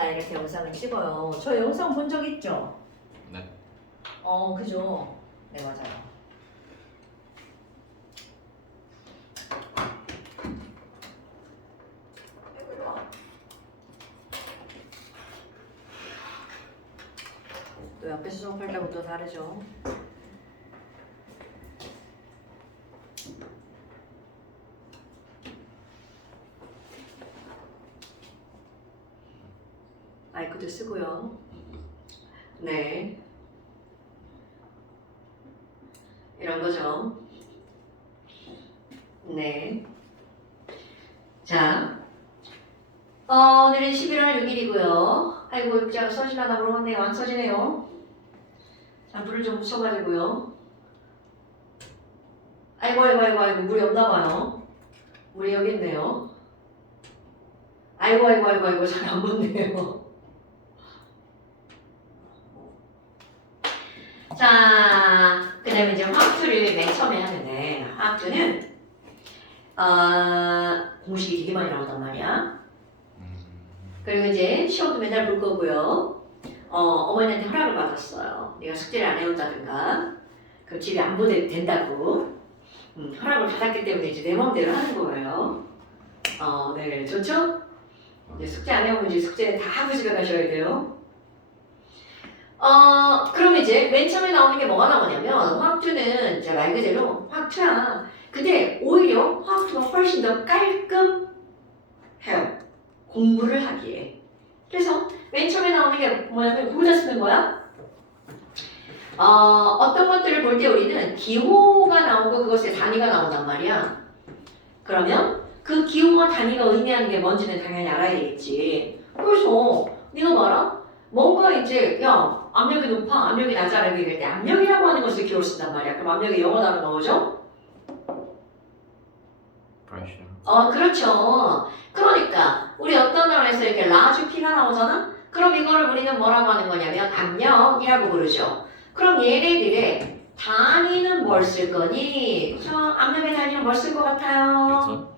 자, 이렇게 영상을 찍어요. 저 영상 본 적 있죠? 네. 그죠? 네, 맞아요. 또 옆에서 수업할 때부터 다르죠? 마이크도 쓰고요. 네. 이런 거죠. 네. 자, 오늘은 11월 6일이고요. 아이고, 육자가 서진하다 물어봤네요. 안 서지네요. 자, 물을 좀 부숴가지고요. 아이고, 물이 없나봐요. 물이 여기 있네요. 아이고, 잘 안 붙네요. 자, 그 다음에 이제 화학투를 맨 처음에 하는데, 화학투는, 공식이 되게 많이 나온단 말이야. 그리고 이제 시험도 맨날 볼 거고요. 어머니한테 허락을 받았어요. 내가 숙제를 안 해온다든가, 그럼 집에 안 보내도 된다고. 허락을 받았기 때문에 이제 내 마음대로 하는 거예요. 네, 좋죠? 이제 숙제 안 해오면 이제 숙제 다 하고 집에 가셔야 돼요. 그럼 이제 맨 처음에 나오는 게 뭐가 나오냐면 화학투는 이제 말 그대로 화학투야. 근데 오히려 화학투가 훨씬 더 깔끔해요. 공부를 하기에. 그래서 맨 처음에 나오는 게 뭐냐면 누구다 쓰는 거야? 어떤 것들을 볼 때 우리는 기호가 나오고 그것의 단위가 나온단 말이야. 그러면 그 기호와 단위가 의미하는 게 뭔지는 당연히 알아야 되겠지. 그래서 네가 봐라. 뭔가 이제 야 압력이 높아, 압력이 낮아라고 얘기할 때 압력이라고 하는 것을 기호로 쓴단 말이야. 그럼 압력이 영어 단어가 뭐죠? pressure. 그렇죠. 그러니까 우리 어떤 단어에서 이렇게 large P가 나오잖아? 그럼 이거를 우리는 뭐라고 하는 거냐면 압력이라고 부르죠. 그럼 얘네들의 단위는 뭘 쓸 거니? 저 압력의 단위는 뭘 쓸 것 같아요?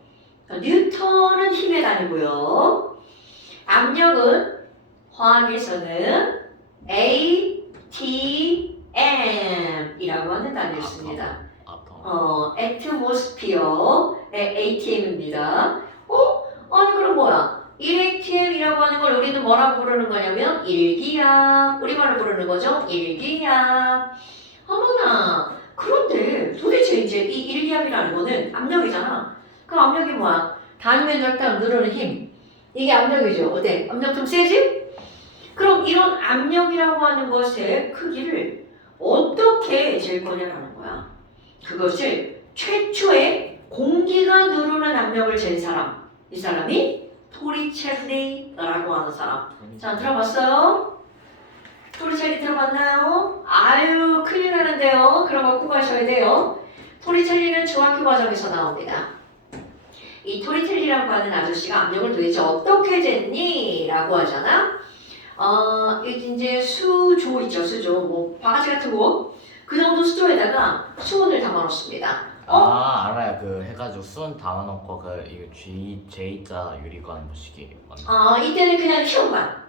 뉴턴은 힘의 단위고요. 압력은 화학에서는 ATM이라고 하는 단위를 씁니다. atmosphere의 ATM입니다. 아니 그럼 뭐야? 1ATM이라고 하는 걸 우리는 뭐라고 부르는 거냐면 일기압. 우리말로 부르는 거죠? 일기압. 어머나. 그런데 도대체 이제 이 일기압이라는 거는 압력이잖아. 그럼 압력이 뭐야? 단위면 작다면 누르는 힘. 이게 압력이죠. 어때? 압력 좀 세지? 그럼 이런 압력이라고 하는 것의 크기를 어떻게 잴 거냐라는 거야. 그것을 최초의 공기가 누르는 압력을 잰 사람. 이 사람이 토리첼리라고 하는 사람. 자, 들어봤어요? 토리첼리 들어봤나요? 아유, 큰일 나는데요. 그런 거 꼭 하셔야 돼요. 토리첼리는 중학교 과정에서 나옵니다. 이 토리첼리라고 하는 아저씨가 압력을 도대체 어떻게 쟀니? 라고 하잖아. 이제 수조 있죠, 수조. 뭐, 바가지 같은 거. 그 정도 수조에다가 수온을 담아놓습니다. 알아요. 그 해가지고 수은 담아놓고 그 이거 J자 유리관 뭐시기 맞나? 이때는 그냥 시험관.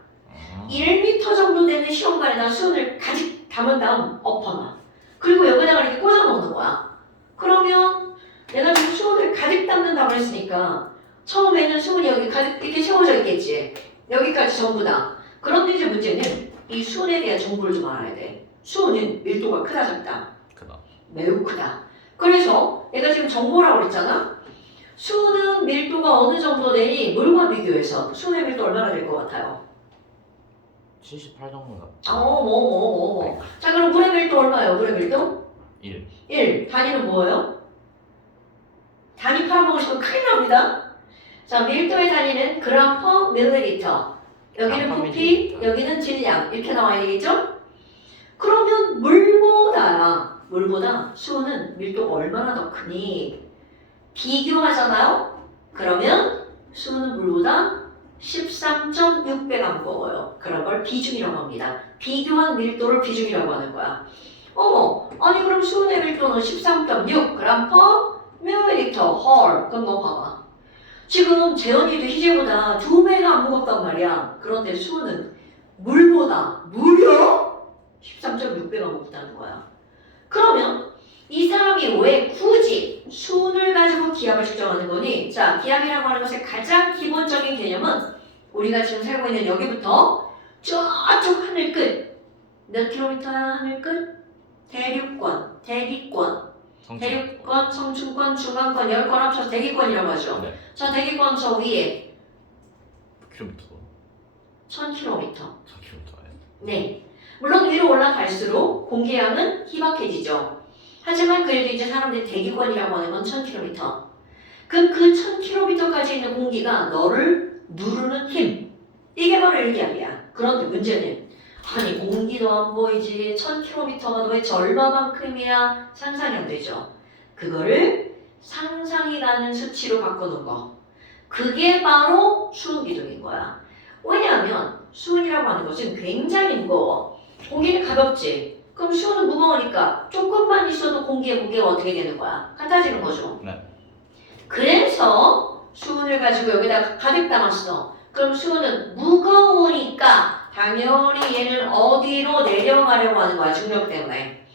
1m 정도 되는 시험관에다 수온을 가득 담은 다음 엎어놔. 그리고 여기다가 이렇게 꽂아놓는 거야. 그러면 내가 지금 수온을 가득 담는다고 했으니까 처음에는 수온이 여기 가득 이렇게 채워져 있겠지. 여기까지 전부 다. 그런데 이제 문제는 이 수온에 대한 정보를 좀 알아야 돼. 수온은 밀도가 크다 작다? 크다. 매우 크다. 그래서 내가 지금 정보라고 그랬잖아. 수는 밀도가 어느 정도 되니 물과 비교해서 수의 밀도 얼마나 될 것 같아요? 78 정도인가? 자, 그럼 물의 밀도 얼마예요? 물의 밀도? 1. 1. 단위는 뭐예요? 단위 팔아먹으시면 큰일 납니다. 자, 밀도의 단위는 그램 퍼 밀리리터. 여기는 부피, 여기는 질량. 이렇게 나와야 되겠죠? 그러면 물보다 수는 밀도가 얼마나 더 크니? 비교하잖아요? 그러면 수는 물보다 13.6배가 무거워요. 그런 걸 비중이라고 합니다. 비교한 밀도를 비중이라고 하는 거야. 아니 그럼 수은의 밀도는 13.6 g per milliliter 헐. 그럼 너 봐봐. 지금 재현이도 희재보다 2배가 안 무겁단 말이야. 그런데 수은은 물보다 무려 13.6배가 무겁다는 거야. 그러면 이 사람이 왜 굳이 수은을 가지고 기압을 측정하는 거니? 자, 기압이라고 하는 것의 가장 기본적인 개념은 우리가 지금 살고 있는 여기부터 저쪽 하늘 끝. 몇 킬로미터야 하늘 끝? 대륙권, 대기권, 대륙권, 성층권, 중간권, 10권 합쳐서 대기권이라고 하죠. 네. 저 대기권 저 위에 킬로미터. 1000km. 4킬로미터에. 네. 물론 위로 올라갈수록 공기량은 희박해지죠. 하지만 그래도 이제 사람들이 대기권이라고 하는 건 1000km. 그럼 그 1000km까지 있는 공기가 너를 누르는 힘. 이게 바로 일기압이야. 그런데 문제는 아니 공기도 안 보이지 1000km가 너의 절반만큼이야. 상상이 안 되죠. 그거를 상상이 가는 수치로 바꿔놓은 거. 그게 바로 수은기둥인 거야. 왜냐하면 수은이라고 하는 것은 굉장히 무거워. 공기는 가볍지. 그럼 수은은 무거우니까 조금만 있어도 공기의 무게가 어떻게 되는 거야? 같아지는 거죠. 네. 그래서 수은을 가지고 여기다 가득 담았어. 그럼 수은은 무거우니까 당연히 얘는 어디로 내려가려고 하는 거야. 중력 때문에.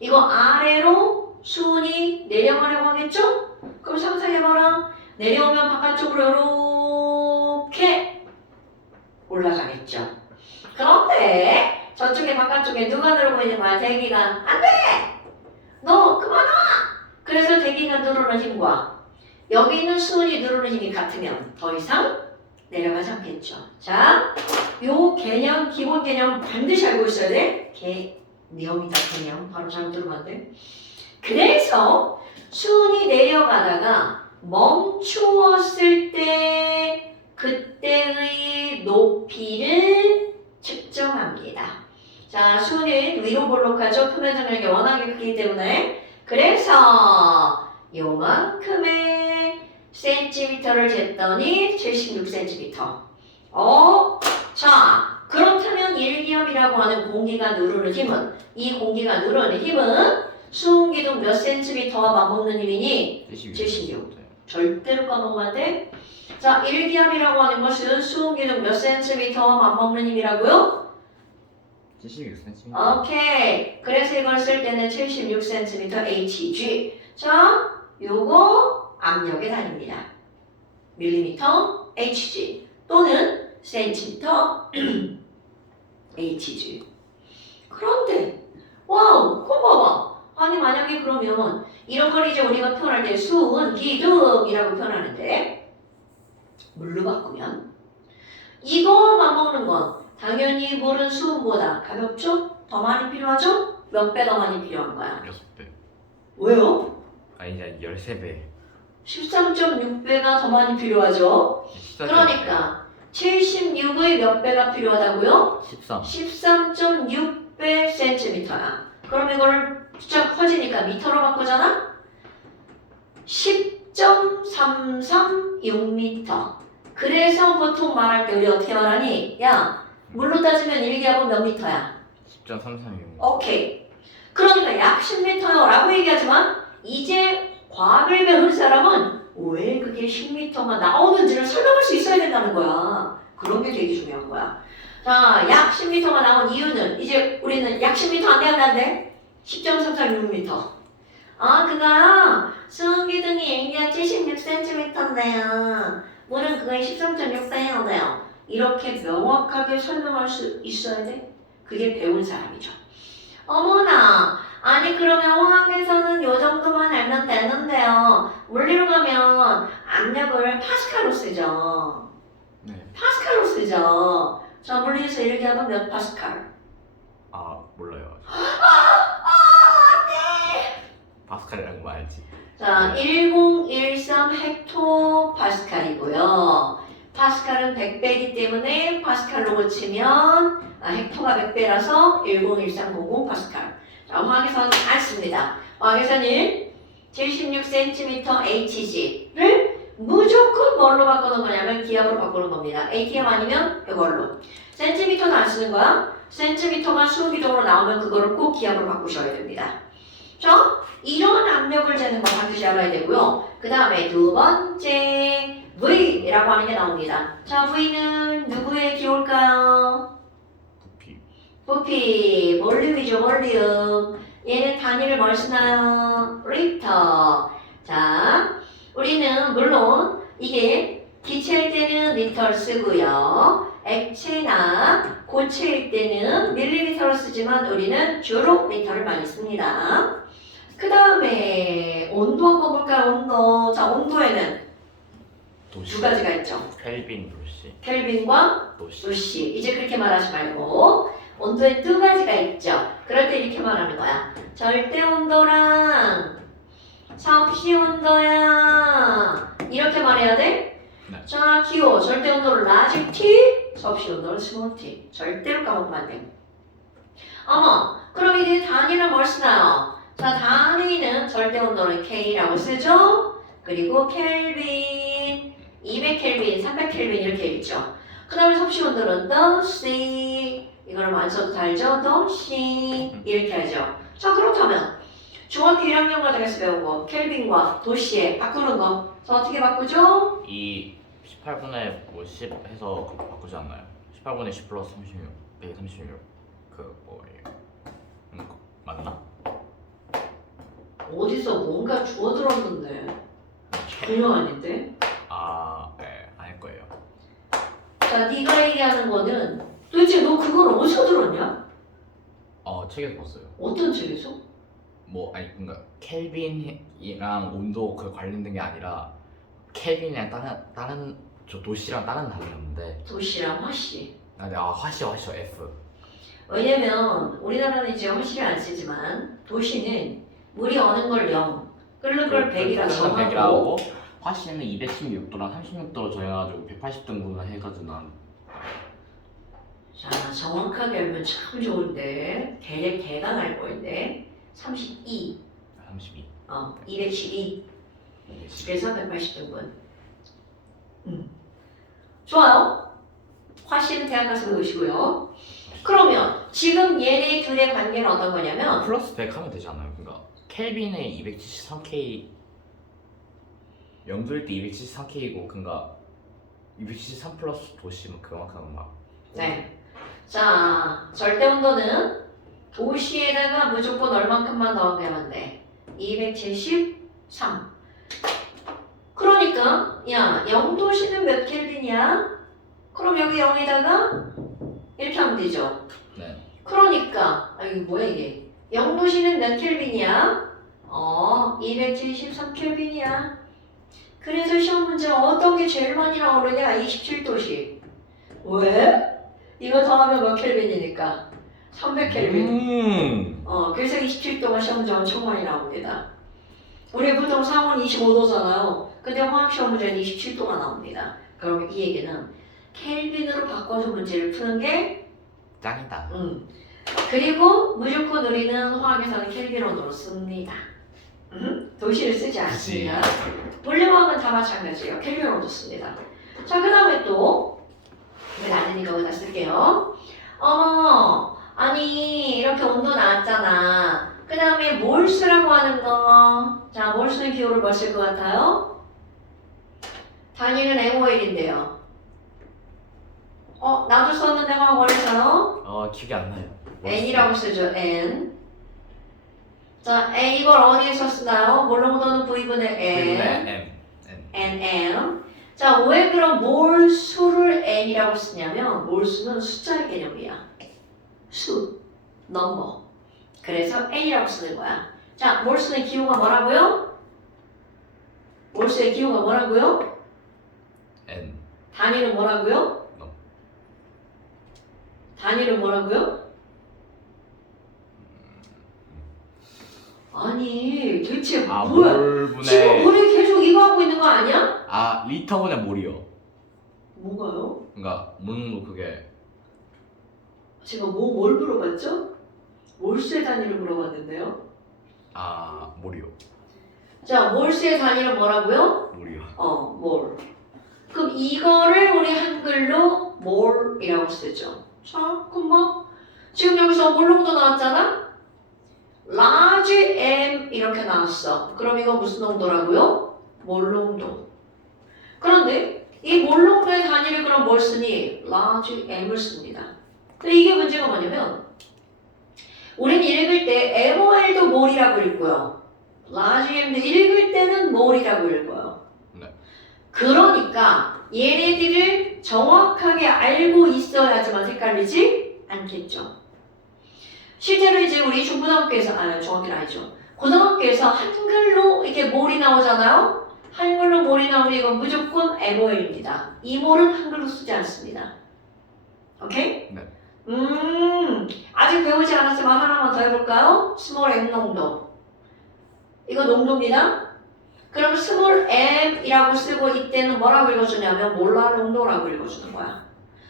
이거 아래로 수은이 내려가려고 하겠죠? 그럼 상상해봐라. 내려오면 바깥쪽으로 이렇게 올라가겠죠. 그런데 저쪽에 바깥쪽에 누가 들어오고 있는 거야? 대기가. 안 돼! 너 그만 와! 그래서 대기가 누르는 힘과 여기 있는 수은이 누르는 힘이 같으면 더 이상 내려가지 않겠죠. 자, 요 개념, 기본 개념 반드시 알고 있어야 돼. 개념이다, 개념. 바로 잘못 들으면 안 돼. 그래서 수은이 내려가다가 멈추었을 때 그때의 높이를 측정합니다. 자, 수은은 위로 볼록하죠. 표면 장력이 워낙에 크기 때문에. 그래서 요만큼의 센티미터를 쟀더니 76cm. 자, 그렇다면 일기압이라고 하는 공기가 누르는 힘은, 이 공기가 누르는 힘은 수은기둥 몇 센티미터와 맞먹는 힘이니? 76. 절대로 까먹으면 안 돼. 자, 일기압이라고 하는 것은 수은기둥 몇 센티미터와 맞먹는 힘이라고요? 76cm. 오케이. 그래서 이걸 쓸 때는 76cm Hg. 자, 요거 압력의 단위입니다. 밀리미터 Hg 또는 센티미터 Hg. 그런데 와우, 그거 봐봐. 아니 만약에 그러면 이런 걸 이제 우리가 표현할 때 수은, 기둥이라고 표현하는데 물로 바꾸면 이거만 먹는 건 당연히 물은 수은보다 가볍죠? 더 많이 필요하죠? 몇 배 더 많이 필요한 거야? 6배. 왜요? 아니 이제 13배. 13.6배가 더 많이 필요하죠? 그러니까 76의 몇 배가 필요하다고요? 13. 13.6배 센티미터야. 그럼 이거를 쫙 커지니까 미터로 바꾸잖아? 10.336미터. 그래서 보통 말할 때 우리 어떻게 말하니? 야, 물로 따지면 일기압은 몇 미터야? 10.336. 오케이. 그러니까 약 10미터요 라고 얘기하지만 이제 과학을 배운 사람은 왜 그게 10m가 나오는지를 설명할 수 있어야 된다는 거야. 그런 게 되게 중요한 거야. 자, 약 10m가 나온 이유는 이제 우리는 약 10m 안 돼, 안 돼? 10.336m. 아, 그거야. 수은기둥이 일기압 76cm인데요. 물은 그거의 13.6배여야 돼요. 이렇게 명확하게 설명할 수 있어야 돼. 그게 배운 사람이죠. 어머나, 아니 그러면 화학에서는 요 정도만 알면 되는데요. 물리로 가면 압력을 파스칼로 쓰죠. 네. 파스칼로 쓰죠. 자, 물리에서 일기압은 몇 파스칼? 아 몰라요. 파스칼이라는 거 알지? 자, 1013 헥토 파스칼이고요. 파스칼은 100배이기 때문에 파스칼로 고치면 헥토가 100배라서 101300 파스칼. 자, 화학에서는 알습니다. 화학에서는 76cm Hg를 무조건 뭘로 바꾸는 거냐면 기압으로 바꾸는 겁니다. ATM 아니면 이걸로. 센티미터는 안 쓰는 거야. 센티미터가 수기둥으로 나오면 그거를 꼭 기압으로 바꾸셔야 됩니다. 자, 이런 압력을 재는 거 반드시 알아야 되고요. 그 다음에 두 번째, V라고 하는 게 나옵니다. 자, V는 누구의 기호일까요? 부피. 부피, 볼륨이죠, 볼륨. 얘는 단위를 뭘 쓰나요? 리터. 자, 우리는 물론 이게 기체일 때는 리터를 쓰고요. 액체나 고체일 때는 밀리리터를 쓰지만 우리는 주로 리터를 많이 씁니다. 그 다음에 온도 한번 볼까요? 온도. 자, 온도에는 도시. 두 가지가 있죠. 켈빈 도시. 켈빈과 도시. 도시. 이제 그렇게 말하지 말고 온도에 두 가지가 있죠. 그럴 때 이렇게 말하는 거야. 절대 온도랑 섭씨 온도야. 이렇게 말해야 돼? 네. 자, 기호. 절대 온도를 라지 T, 섭씨 온도를 스몰 T. 절대로 까먹으면 안 돼. 어머, 그럼 이게 단위는 뭘 쓰나요? 자, 단위는 절대 온도는 K라고 쓰죠. 그리고 켈빈, 200켈빈, 300켈빈 이렇게 있죠. 그 다음에 섭씨 온도는 the C. 이거는 안 써도 다 알죠? the C. 이렇게 하죠. 자, 그렇다면 중학교 1학년 과정에서 배운 거 켈빈과 도시에 바꾸는 거. 자, 어떻게 바꾸죠? 이 18분의 뭐 10 해서 그거 바꾸지 않나요? 18분의 10 플러스 36, 136 그 뭐예요? 거 맞나? 어디서 뭔가 주워 들었는데 분명 아닌데? 네, 아닐 거예요. 자, 네가 얘기하는 거는 도대체 너 그걸 어디서 들었냐? 책에서 봤어요. 어떤 책에서? 뭐 아니 그러니까 켈빈이랑 온도 그 관련된 게 아니라 켈빈이랑 다른 저 도시랑 다른 단위였는데. 도시랑 화씨. 네, 화시요 F. 왜냐면 우리나라는 이제 화씨를 안 쓰지만 도시는 물이 어는 걸 0, 끓는 걸 100이라 정하고 화씨는 216도랑 36도로 정해가지고 180등분을 해가지고 난. 자, 정확하게 알면 참 좋은데 대강 알고 있네. 32, 32. 212. 그래서 180등분. 좋아요. 화씨는 대학 가서 배우시고요. 그러면 지금 얘네 둘의 관계는 어떤 거냐면 플러스 100 하면 되지 않아요? 그러니까 켈빈에 273K 0도일 때 273K이고 그러니까 273 플러스 도시 뭐 그만큼 막. 네. 자, 절대 온도는 도시에다가 무조건 얼만큼만 더하면 돼? 273. 그러니까 야, 0도시는 몇 켈빈이야? 그럼 여기 0에다가 이렇게 하면 되죠. 네. 그러니까 이거 뭐야 이게? 0도시는 몇 켈빈이야? 273켈빈이야. 그래서 시험 문제가 어떤 게 제일 많이 나오느냐? 27도시. 왜? 이거 더하면 몇 켈빈이니까? 300켈빈. 그래서 27도가 시험 문제 엄청 많이 나옵니다. 우리 보통 상온 25도잖아요. 근데 화학 시험 문제는 27도가 나옵니다. 그럼 이 얘기는 켈빈으로 바꿔서 문제를 푸는 게 짱이다. 그리고 무조건 우리는 화학에서는 켈빈 온도로 씁니다. 도시를 쓰지 않습니다. 물리화학은 다 마찬가지예요. 켈빈 온도 씁니다. 자, 그 다음에 또 이거 낮으니까 여기다 쓸게요. 아니 이렇게 온도 나왔잖아. 그 다음에 몰수라고 하는 거. 자, 몰수는 기호를 뭐 쓸 것 같아요? 단위는 MOL인데요. 나도 썼는데 화학 원에서요? 기억이 안 나요. N이라고 쓰죠. N. 자, N 이걸 어디에서 쓰나요? 뭘로 묻어는 V분의 N. NM. 자, 왜 그럼 몰수를 N이라고 쓰냐면 몰수는 숫자의 개념이야. 수, 넘버. 그래서 N이라고 쓰는 거야. 자, 몰수는 기호가 뭐라고요? 몰수의 기호가 뭐라고요? N. 단위는 뭐라고요? 단위는 뭐라고요? 아니 대체 뭐야? 몰분의 지금 우리 계속 이거 하고 있는 거 아니야? 리터분의 몰이요. 뭐가요? 그러니까 몰로 그게 제가 뭘 물어봤죠? 몰수의 단위를 물어봤는데요. 몰이요. 자, 몰수의 단위는 뭐라고요? 몰이요. 몰. 그럼 이거를 우리 한글로 몰이라고 쓰죠. 자, 그럼 뭐 지금 여기서 몰로부터 나왔잖아? large M 이렇게 나왔어. 그럼 이거 무슨 농도라고요? 몰 농도. 그런데 이 몰롱도의 단위를 그럼 뭘 쓰니? large M을 씁니다. 근데 이게 문제가 뭐냐면 우린 읽을 때 MOL도 몰이라고 읽고요. large M도 읽을 때는 몰이라고 읽어요. 네. 그러니까 얘네들을 정확하게 알고 있어야지만 헷갈리지 않겠죠. 실제로 이제 우리 중고등학교에서, 중학교는 아니죠. 고등학교에서 한글로 이렇게 몰이 나오잖아요. 한글로 몰이 나오면 이건 무조건 MOL입니다. 이 몰은 한글로 쓰지 않습니다. 오케이? 네. 아직 배우지 않았지만 하나만 더 해볼까요? 스몰 m 농도. 이거 농도입니다. 그럼 스몰 m이라고 쓰고 이때는 뭐라고 읽어주냐면 몰라 농도라고 읽어주는 거야.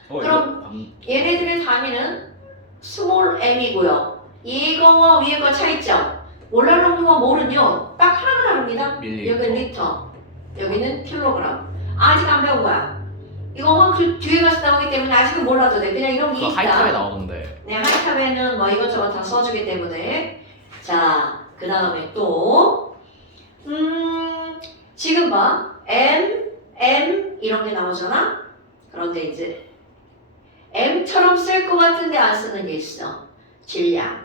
그럼 얘네들의 단위는 스몰 m이고요. 이거와 위에 거 차이점. 몰라 농도와 몰은요 딱 하나 다릅니다. 밀리리터. 여기 리터, 여기는 킬로그램. 아직 안 배운 거야. 이거 그 뒤에 가서 나오기 때문에 아직은 몰라도 돼. 그냥 이런 게 그 있다. 하이탑에 나오는데. 네, 하이탑에는 뭐 이것저것 다 써주기 때문에. 자, 그 다음에 또 지금 봐. M 이런 게 나오잖아. 그런데 이제 M처럼 쓸 것 같은데 안 쓰는 게 있어. 질량.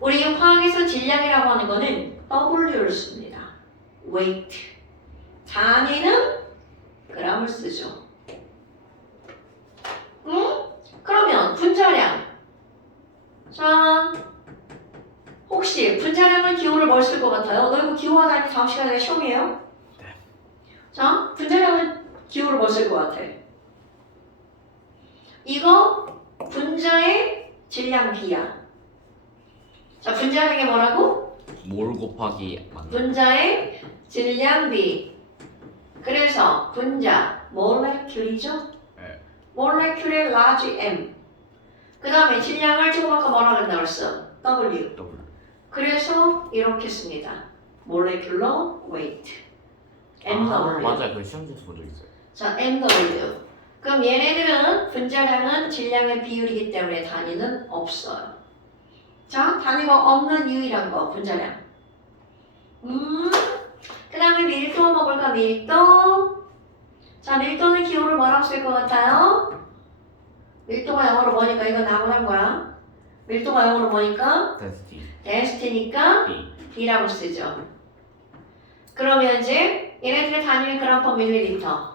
우리 화학에서 질량이라고 하는 거는 W를 씁니다. weight. 단위는 g을 쓰죠. 그러면 분자량. 자, 혹시 분자량은 기호를 뭘 쓸 것 같아요? 너 이거 기호 하다니 다음 시간에 시험이에요? 네. 자, 분자량은 기호를 뭘 쓸 것 같아? 이거 분자의 질량 B야. 자, 분자량이 뭐라고? 몰 곱하기 만. 분자의 질량 B. 그래서 분자 모레큘이죠? 네. 모레큘의 large M. 그 다음에 질량을 조금 아까 뭐라 그랬나 그랬어? W. 더블. 그래서 이렇게 씁니다. molecular weight. MW. 맞아요. 그 시험지에서 본 적 있어요. 자, MW. 그럼 얘네들은 분자량은 질량의 비율이기 때문에 단위는 없어요. 자, 단위가 없는 유일한 거, 분자량. 그 다음에 밀도 한번 볼까? 밀도. 자, 밀도는 기호를 뭐라고 쓸 것 같아요? 밀도가 영어로 뭐니까 이건 나무란 거야. 밀도가 영어로 뭐니까? 데스티. density니까 B. B라고 쓰죠. 그러면 이제 얘네들의 단위는 그램 퍼 밀리리터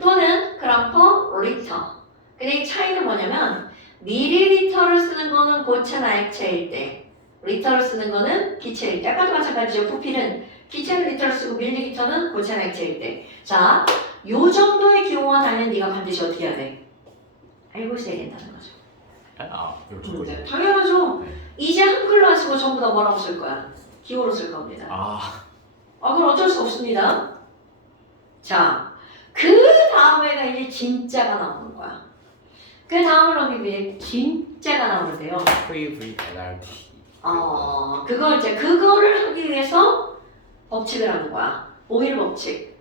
또는 그램 퍼 리터. 근데 이 차이는 뭐냐면 밀리리터를 쓰는 거는 고체나 액체일 때, 리터를 쓰는 거는 기체일 때. 아까도 마찬가지죠. 부피는 기체는 리터를 쓰고 밀리리터는 고체나 액체일 때. 자, 요 정도의 기호와 단위는 네가 반드시 어떻게 해야 돼? 알고 있어야 된다는 거죠. 이렇게. 당연하죠. 네. 이제 한글로 안 쓰고 전부 다 뭐라고 쓸 거야? 기호로 쓸 겁니다. 그건 어쩔 수 없습니다. 자, 그 다음에가 이제 진짜가 나오는 거야. 그 다음을 넘기면 진짜가 나오는데요. VVLRT. 그걸 이제 그거를 하기 위해서 법칙을 하는 거야. 보일 법칙.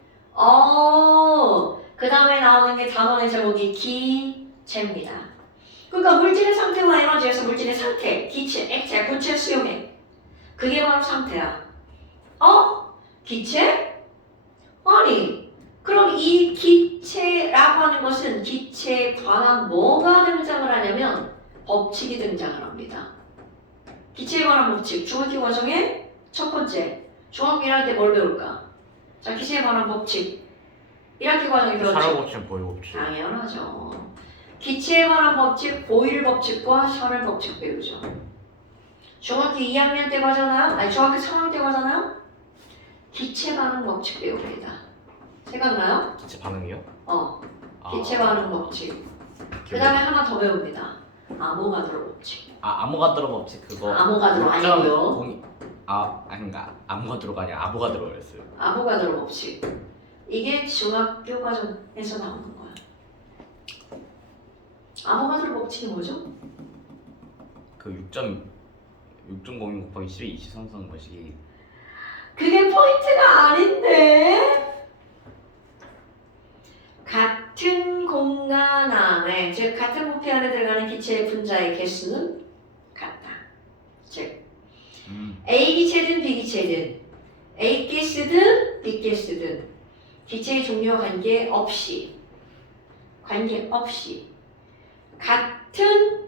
그 다음에 나오는 게 단원의 제목이 기체입니다. 그러니까 물질의 상태와 에너지에서 물질의 상태, 기체, 액체, 고체, 수용액. 그게 바로 상태야. 기체? 아니, 그럼 이 기체라고 하는 것은 기체에 관한 뭐가 등장을 하냐면 법칙이 등장을 합니다. 기체에 관한 법칙, 중학교 과정의 첫 번째. 중학교 1학년 때 뭘 배울까? 자, 기체에 관한 법칙. 1학기 과정에 배웠죠? 샤넬법칙, 보일법칙. 당연하죠. 기체에 관한 법칙, 보일 법칙과 샤넬 법칙 배우죠. 중학교 2학년 때 가잖아요? 아니, 중학교 3학년 때 가잖아요? 기체 반응 법칙 배웁니다. 생각나요? 기체 반응이요? 기체 반응 법칙. 그 다음에 하나 더 배웁니다. 아모가드로 법칙. 아모가드로 법칙 그거. 아모가드로 아니고요. 아닌가. 아모가드로가 아니라 아보가드로였어요. 아모가드로 법칙. 이게 중학교 과정에서 나오는 거야. 아모가드로 법칙이 뭐죠? 그 6.0 곱하기 12 23성 것이. 그게 포인트가 아닌데. 같은 공간 안에, 즉 같은 부피 안에 들어가는 기체의 분자의 개수는 같다. 즉 A 기체든 B 기체든 A 가스든 B 개수든 기체의 종류와 관계없이 같은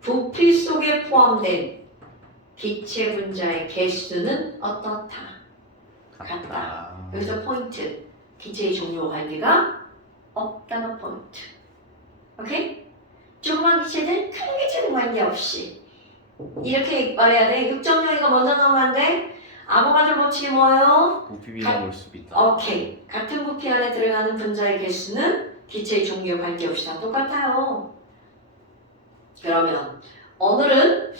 부피 속에 포함된 기체 분자의 개수는 어떻다? 같다. 여기서 포인트. 기체의 종류와 관계가 없다가 포인트. 오케이? 조그만 기체든 큰 기체든 관계없이 이렇게 말해야 돼. 6.0이가 먼저 나오면 안 돼. 아보가드로 법칙이 뭐예요? 부피 비례 올 수도 있다. 오케이. 같은 부피 안에 들어가는 분자의 개수는 기체의 종류와 관계없이 다 똑같아요. 그러면 오늘은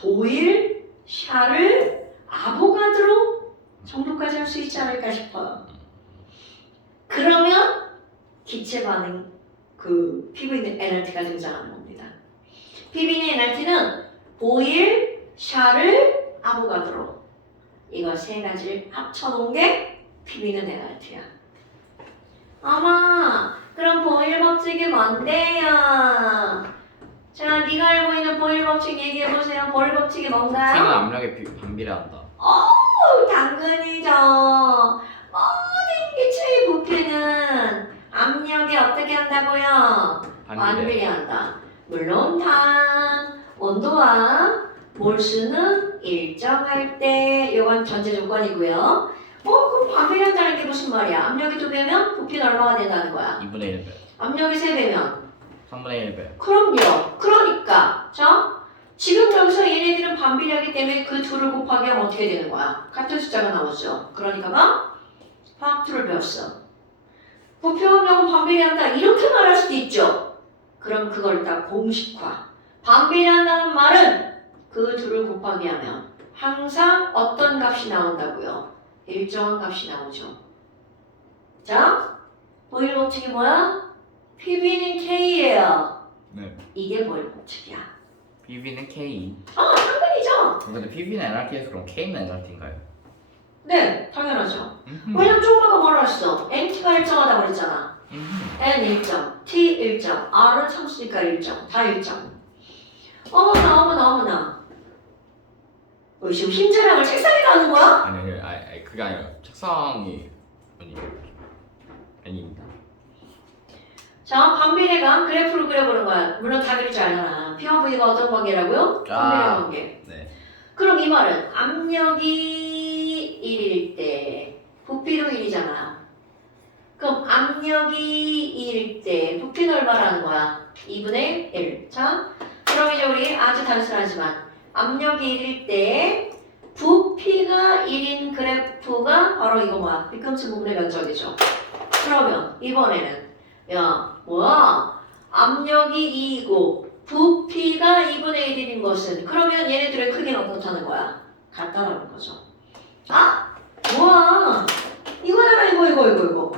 보일, 샤를, 아보가드로 정도까지 할 수 있지 않을까 싶어요. 그러면 기체 반응, PV NRT가 등장하는 겁니다. PV NRT는 보일, 샤를, 아보가드로 이거 세 가지를 합쳐놓은 게 PV는 NRT야. 아마 그럼 보일 법칙이 뭔데요? 자, 네가 알고 있는 보일 법칙 얘기해보세요. 보일 법칙이 T는 뭔가요? 압력에 반비례한다. 당근이죠. 모든 기체의 부피는 압력에 어떻게 한다고요? 반비례한다. 물론 단, 온도와 몰수는 일정할 때 이건 전제 조건이고요. 그럼 반비례한다는 게 무슨 말이야? 압력이 2배면 부피는 얼마가 된다는 거야? 2분의 1배. 압력이 3배면 3분의 1배. 그럼요. 그러니까 자 지금 여기서 얘네들은 반비례하기 때문에 그 둘을 곱하기 하면 어떻게 되는 거야? 같은 숫자가 나오죠. 그러니까 화학투를 배웠어. 부피와 압력은 반비례한다. 이렇게 말할 수도 있죠. 그럼 그걸 딱 공식화. 반비례한다는 말은 그 둘을 곱하기 하면 항상 어떤 값이 나온다고요? 일정한 값이 나오죠. 자, 보일 법칙이 뭐야? PB는 K예요. 네. 이게 보일 법칙이야. PV는 K. 상관이죠? 근데 PV는 NRT에서 그럼 K는 NRT인가요? 네, 당연하죠. 왜냐면 조금 아까 뭐라 했어? NT가 일정하다고 그랬잖아. N 일정, T 일정, R은 상수니까 일정, 다 일정. 어머나. 너 지금 힘자랑을 책상에 가는 거야? 아니 그게 아니라 책상이 아닙니다. 자, 반비례감 그래프로 그려보는 거야. 물론 다 그릴 줄 알잖아. P와 V가 어떤 관계라고요? 반비례 관계. 네. 그럼 이 말은 압력이 1일 때 부피도 1이잖아. 그럼 압력이 1일 때 부피는 얼마라는 거야? 2분의 1. 자, 그럼 이제 우리 아주 단순하지만 압력이 1일 때 부피가 1인 그래프가 바로 이거 뭐야? 뒤꿈치 부분의 면적이죠. 그러면 이번에는 압력이 2이고 부피가 2분의 1인 것은 그러면 얘네들의 크기는 어떻다는 거야? 같다라는 거죠. 이거잖아 이거.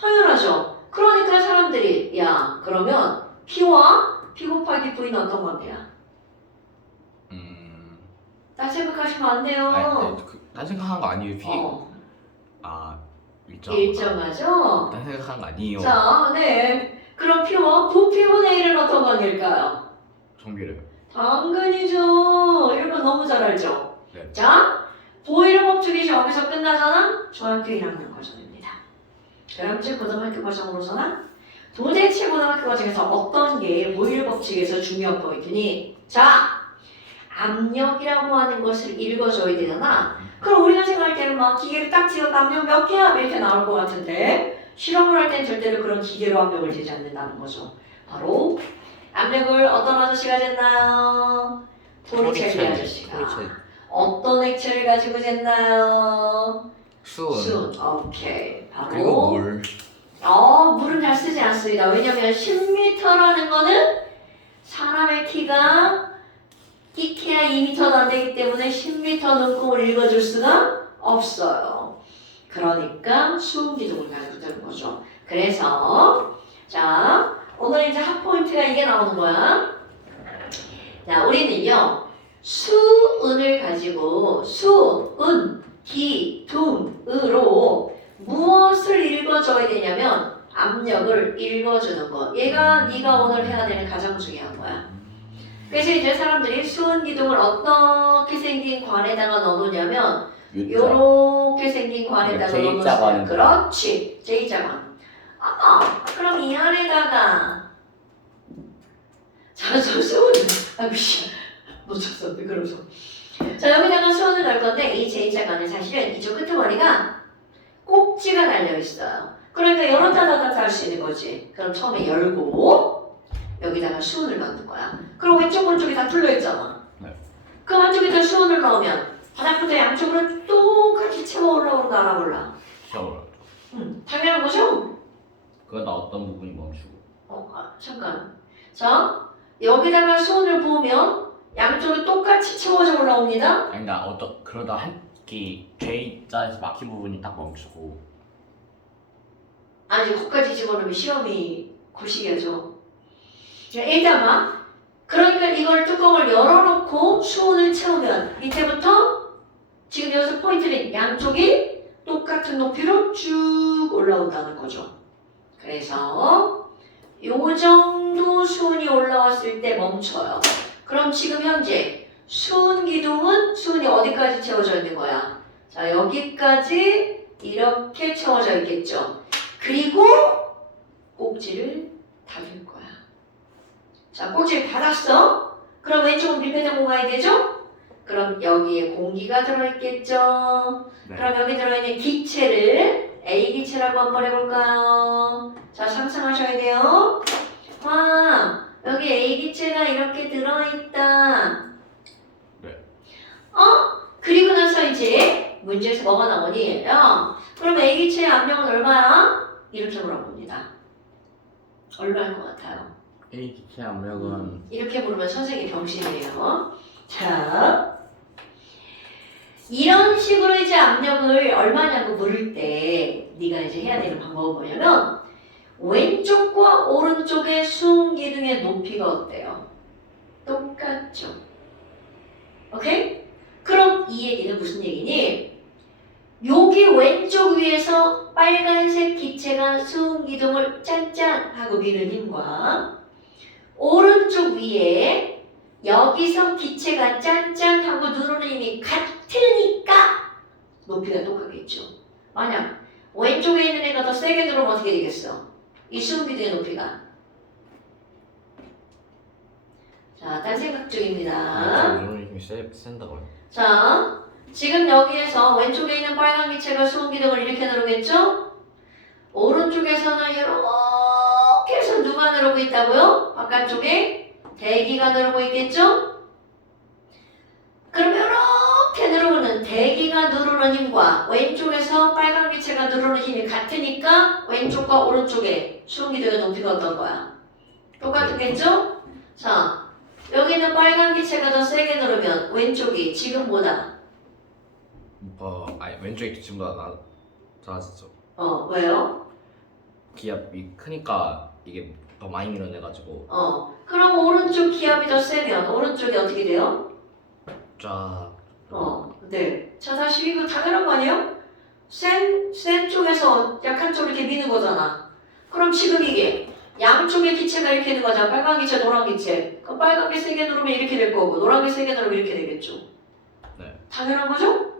당연하죠. 그러니까 사람들이 그러면 P와 P 곱하기 V는 어떤 관계야? 딱 생각하시면 안 돼요. 딴 생각한 거 아니에요. P. 일정하죠? 딴 생각한 거 아니에요. 자, 네. 그럼 P와 부피분의 1은 어떤 관계일까요? 정비례. 당근이죠. 1번 너무 잘 알죠? 네. 자, 보일러 법칙이 여기서 끝나잖아? 중학교 1학년 과정입니다. 그럼 이제 고등학교 과정으로서는 도대체 고등학교 과정에서 어떤 게 보일러 법칙에서 중요한 포인트니? 자, 압력이라고 하는 것을 읽어줘야 되잖아. 그럼 우리가 생각할 때는 막 기계를 딱 지어서 압력 몇 개야? 이렇게 나올 것 같은데 실험을 할 땐 절대로 그런 기계로 압력을 재지 않는다는 거죠. 바로 압력을 어떤 아저씨가 쟀나요? 토리첼리 아저씨가. 어떤 액체를 가지고 쟀나요? 수은. 오케이. 바로 그리고 물. 물은 잘 쓰지 않습니다. 왜냐면 10m라는 거는 사람의 키가 키야 2m도 안 되기 때문에 10m 눈금을 읽어줄 수가 없어요. 그러니까 수은기둥을 가지고 되는 거죠. 그래서 자 오늘 이제 한 포인트가 이게 나오는 거야. 자 우리는요 수은을 가지고 수은 기둥으로 무엇을 읽어줘야 되냐면 압력을 읽어주는 거. 얘가 네가 오늘 해야 되는 가장 중요한 거야. 그래서 이제 사람들이 수은 기둥을 어떻게 생긴 관에다가 넣어놓냐면 U자. 요렇게 생긴 관에다가 J자 넣어놓으세요. 관은 그렇지. J자관. 그럼 이 안에다가 자, 저 수온을 아이고 씨 놓쳤어. 미끄러워서. 자, 여기다가 수온을 넣을 건데 이 J자관은 사실은 이쪽 끄트머리가 꼭지가 달려있어요. 그러니까 열었다 닫았다 할 수 있는 거지. 그럼 처음에 열고 여기다가 수온을 넣는 거야. 그럼 왼쪽 오른쪽이 다 뚫려있잖아. 네. 그 안쪽에다 수온을 넣으면 바닥부터 양쪽으로 똑같이 채워 올라오는가 안 올라? 샤워를. 당연한 거죠? 그러다 어떤 부분이 멈추고. 잠깐. 자, 여기다가 수온을 부으면 양쪽으로 똑같이 채워져 올라옵니다. 아니 나 그러다 한끼 J자에서 막힌 부분이 딱 멈추고. 아니, 거기까지 집어넣으면 시험이 구식이죠. 일단 봐. 그러니까 이걸 뚜껑을 열어놓고 수온을 채우면 밑에부터 지금 여기서 포인트는 양쪽이 똑같은 높이로 쭉 올라온다는 거죠. 그래서 요 정도 수온이 올라왔을 때 멈춰요. 그럼 지금 현재 수온 기둥은 수온이 어디까지 채워져 있는 거야? 자, 여기까지 이렇게 채워져 있겠죠. 그리고 꼭지를 닫을 거야. 자, 꼭지를 닫았어. 그럼 왼쪽은 밀폐된 공간이 되죠? 그럼 여기에 공기가 들어있겠죠. 네. 그럼 여기 들어있는 기체를 A 기체라고 한번 해볼까요? 자, 상상하셔야 돼요. 와, 여기 A 기체가 이렇게 들어있다. 네. 그리고 나서 이제 문제에서 뭐가 나오니? 그럼 A 기체의 압력은 얼마야? 이렇게 물어봅니다. 얼마일 것 같아요? A 기체 압력은 이렇게 물으면 선생님이 병신이에요. 자, 이런 식으로 이제 압력을 얼마냐고 물을 때 네가 이제 해야 되는 방법은 뭐냐면 왼쪽과 오른쪽의 수은 기둥의 높이가 어때요? 똑같죠. 오케이? 그럼 이 얘기는 무슨 얘기니? 여기 왼쪽 위에서 빨간색 기체가 수은 기둥을 짠짠 하고 미는 힘과 오른쪽 위에 여기서 기체가 짠짠 하고 누르는 힘이 같으니까 높이가 똑같겠죠. 만약 왼쪽에 있는 애가 더 세게 누르면 어떻게 되겠어? 이 수은 기둥의 높이가. 자, 딴 생각 중입니다. 누르는 힘이 센다고요? 자, 지금 여기에서 왼쪽에 있는 빨간 기체가 수은 기둥을 이렇게 누르겠죠? 오른쪽에서는 이렇게 해서 누가 누르고 있다고요? 바깥쪽에 대기가 누르고 있겠죠? 그럼 이렇게 누르면 대기가 누르는 힘과 왼쪽에서 빨간 기체가 누르는 힘이 같으니까 왼쪽과 오른쪽에 수은 기둥의 높이가 어떤 거야? 똑같겠죠? 자, 여기는 빨간 기체가 더 세게 누르면 왼쪽이 지금보다 아니 왼쪽이 기체보다 작아졌죠. 왜요? 기압이 크니까 이게 더 많이 밀어내가지고. 그럼 오른쪽 기압이 더 세면 오른쪽이 어떻게 돼요? 쫙. 네. 자, 다시 이거 당연한 거 아니에요? 센 쪽에서 약한 쪽 이렇게 미는 거잖아. 그럼 지금 이게 양쪽의 기체가 이렇게 있는 거잖아. 빨간 기체, 노란 기체. 그럼 빨간 게 세게 누르면 이렇게 될 거고, 노란 게 세게 누르면 이렇게 되겠죠. 네. 당연한 거죠?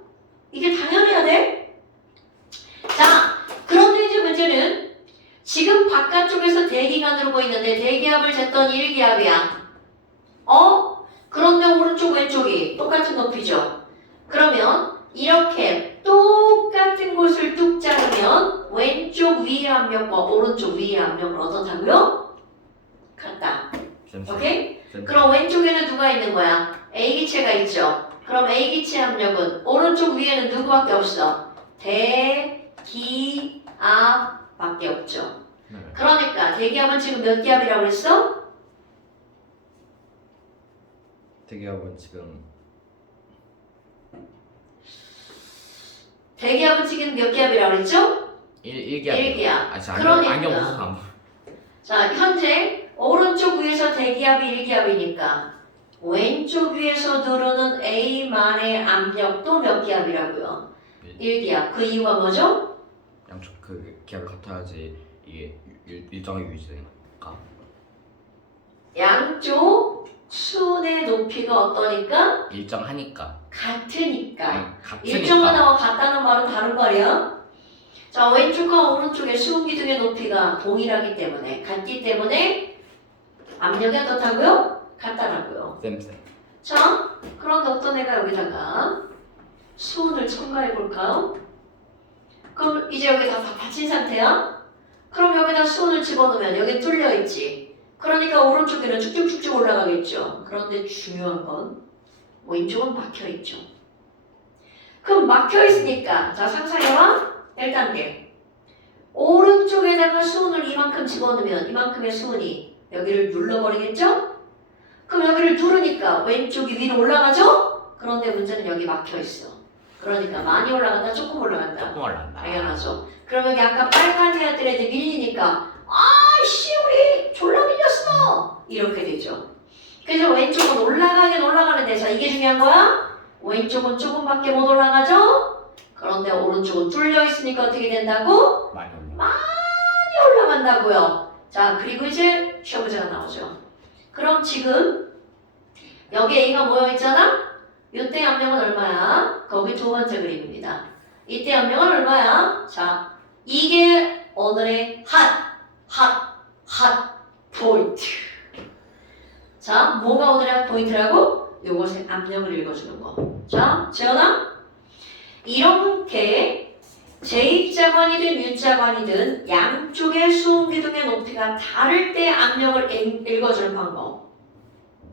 이게 당연해야 돼. 자, 그런데 이제 문제는 지금 바깥쪽에서 대기가 누르고 있는데 대기압을 쟀더니 1기압이야. 그런데 오른쪽 왼쪽이 똑같은 높이죠. 그러면 이렇게 똑같은 곳을 뚝 자르면 왼쪽 위의 압력과 오른쪽 위의 압력은 어떻다고요? 같다. 오케이? 그럼 왼쪽에는 누가 있는 거야? A 기체가 있죠. 그럼 A 기체 압력은 오른쪽 위에는 누구밖에 없어? 대기압밖에 없죠. 네. 그러니까 대기압은 지금 몇 기압이라고 했어? 대기압은 지금 대기압은 지금 몇 기압이라고 했죠? 1기압. 1기압. 아 진짜 그러니까. 안경 벗어서 안 보여. 자, 현재 오른쪽 위에서 대기압이 1기압이니까 왼쪽 위에서 누르는 A만의 압력도 몇 기압이라고요? 1기압. 그 이유가 뭐죠? 양쪽 그 기압이 같아야지 이게 일정하게 유지되니까. 양쪽 수은의 높이가 어떠니까? 일정하니까. 같으니까. 같으니까. 일정하다고 같다는 말은 다른 말이야. 자, 왼쪽과 오른쪽의 수은 기둥의 높이가 동일하기 때문에, 같기 때문에 압력이 어떻다고요? 같다라고요. 쌤쌤. 자, 그런데 어떤 애가 여기다가 수은을 첨가해 볼까요? 그럼 이제 여기 다 받친 상태야? 그럼 여기다 수은을 집어넣으면 여기 뚫려 있지. 그러니까 오른쪽에는 쭉쭉쭉쭉 올라가겠죠. 그런데 중요한 건 왼쪽은 막혀 있죠. 그럼 막혀 있으니까 자 상상해봐. 1단계. 오른쪽에다가 수은을 이만큼 집어넣으면 이만큼의 수은이 여기를 눌러버리겠죠? 그럼 여기를 누르니까 왼쪽이 위로 올라가죠? 그런데 문제는 여기 막혀 있어. 그러니까 많이 올라간다, 조금 올라간다. 조금 올라간다. 당연하죠. 그럼 여기 아까 빨간 애들이 밀리니까 아씨 우리 졸라 밀렸어 이렇게 되죠. 그래서 왼쪽은 올라가긴 올라가는데 자 이게 중요한 거야. 왼쪽은 조금밖에 못 올라가죠. 그런데 오른쪽은 뚫려 있으니까 어떻게 된다고? 많이 올라. 많이 올라간다고요. 자 그리고 이제 시험 문제가 나오죠. 그럼 지금 여기 A가 모여 있잖아. 이때 압력은 얼마야? 거기 두 번째 그림입니다. 이때 압력은 얼마야? 자, 이게 오늘의 핫 포인트. 자, 뭐가 오늘의 핫 포인트라고? 요것의 압력을 읽어주는 거. 자, 재현아. 이렇게 J자관이든 U자관이든 양쪽의 수음기둥의 높이가 다를 때 압력을 읽어주는 방법.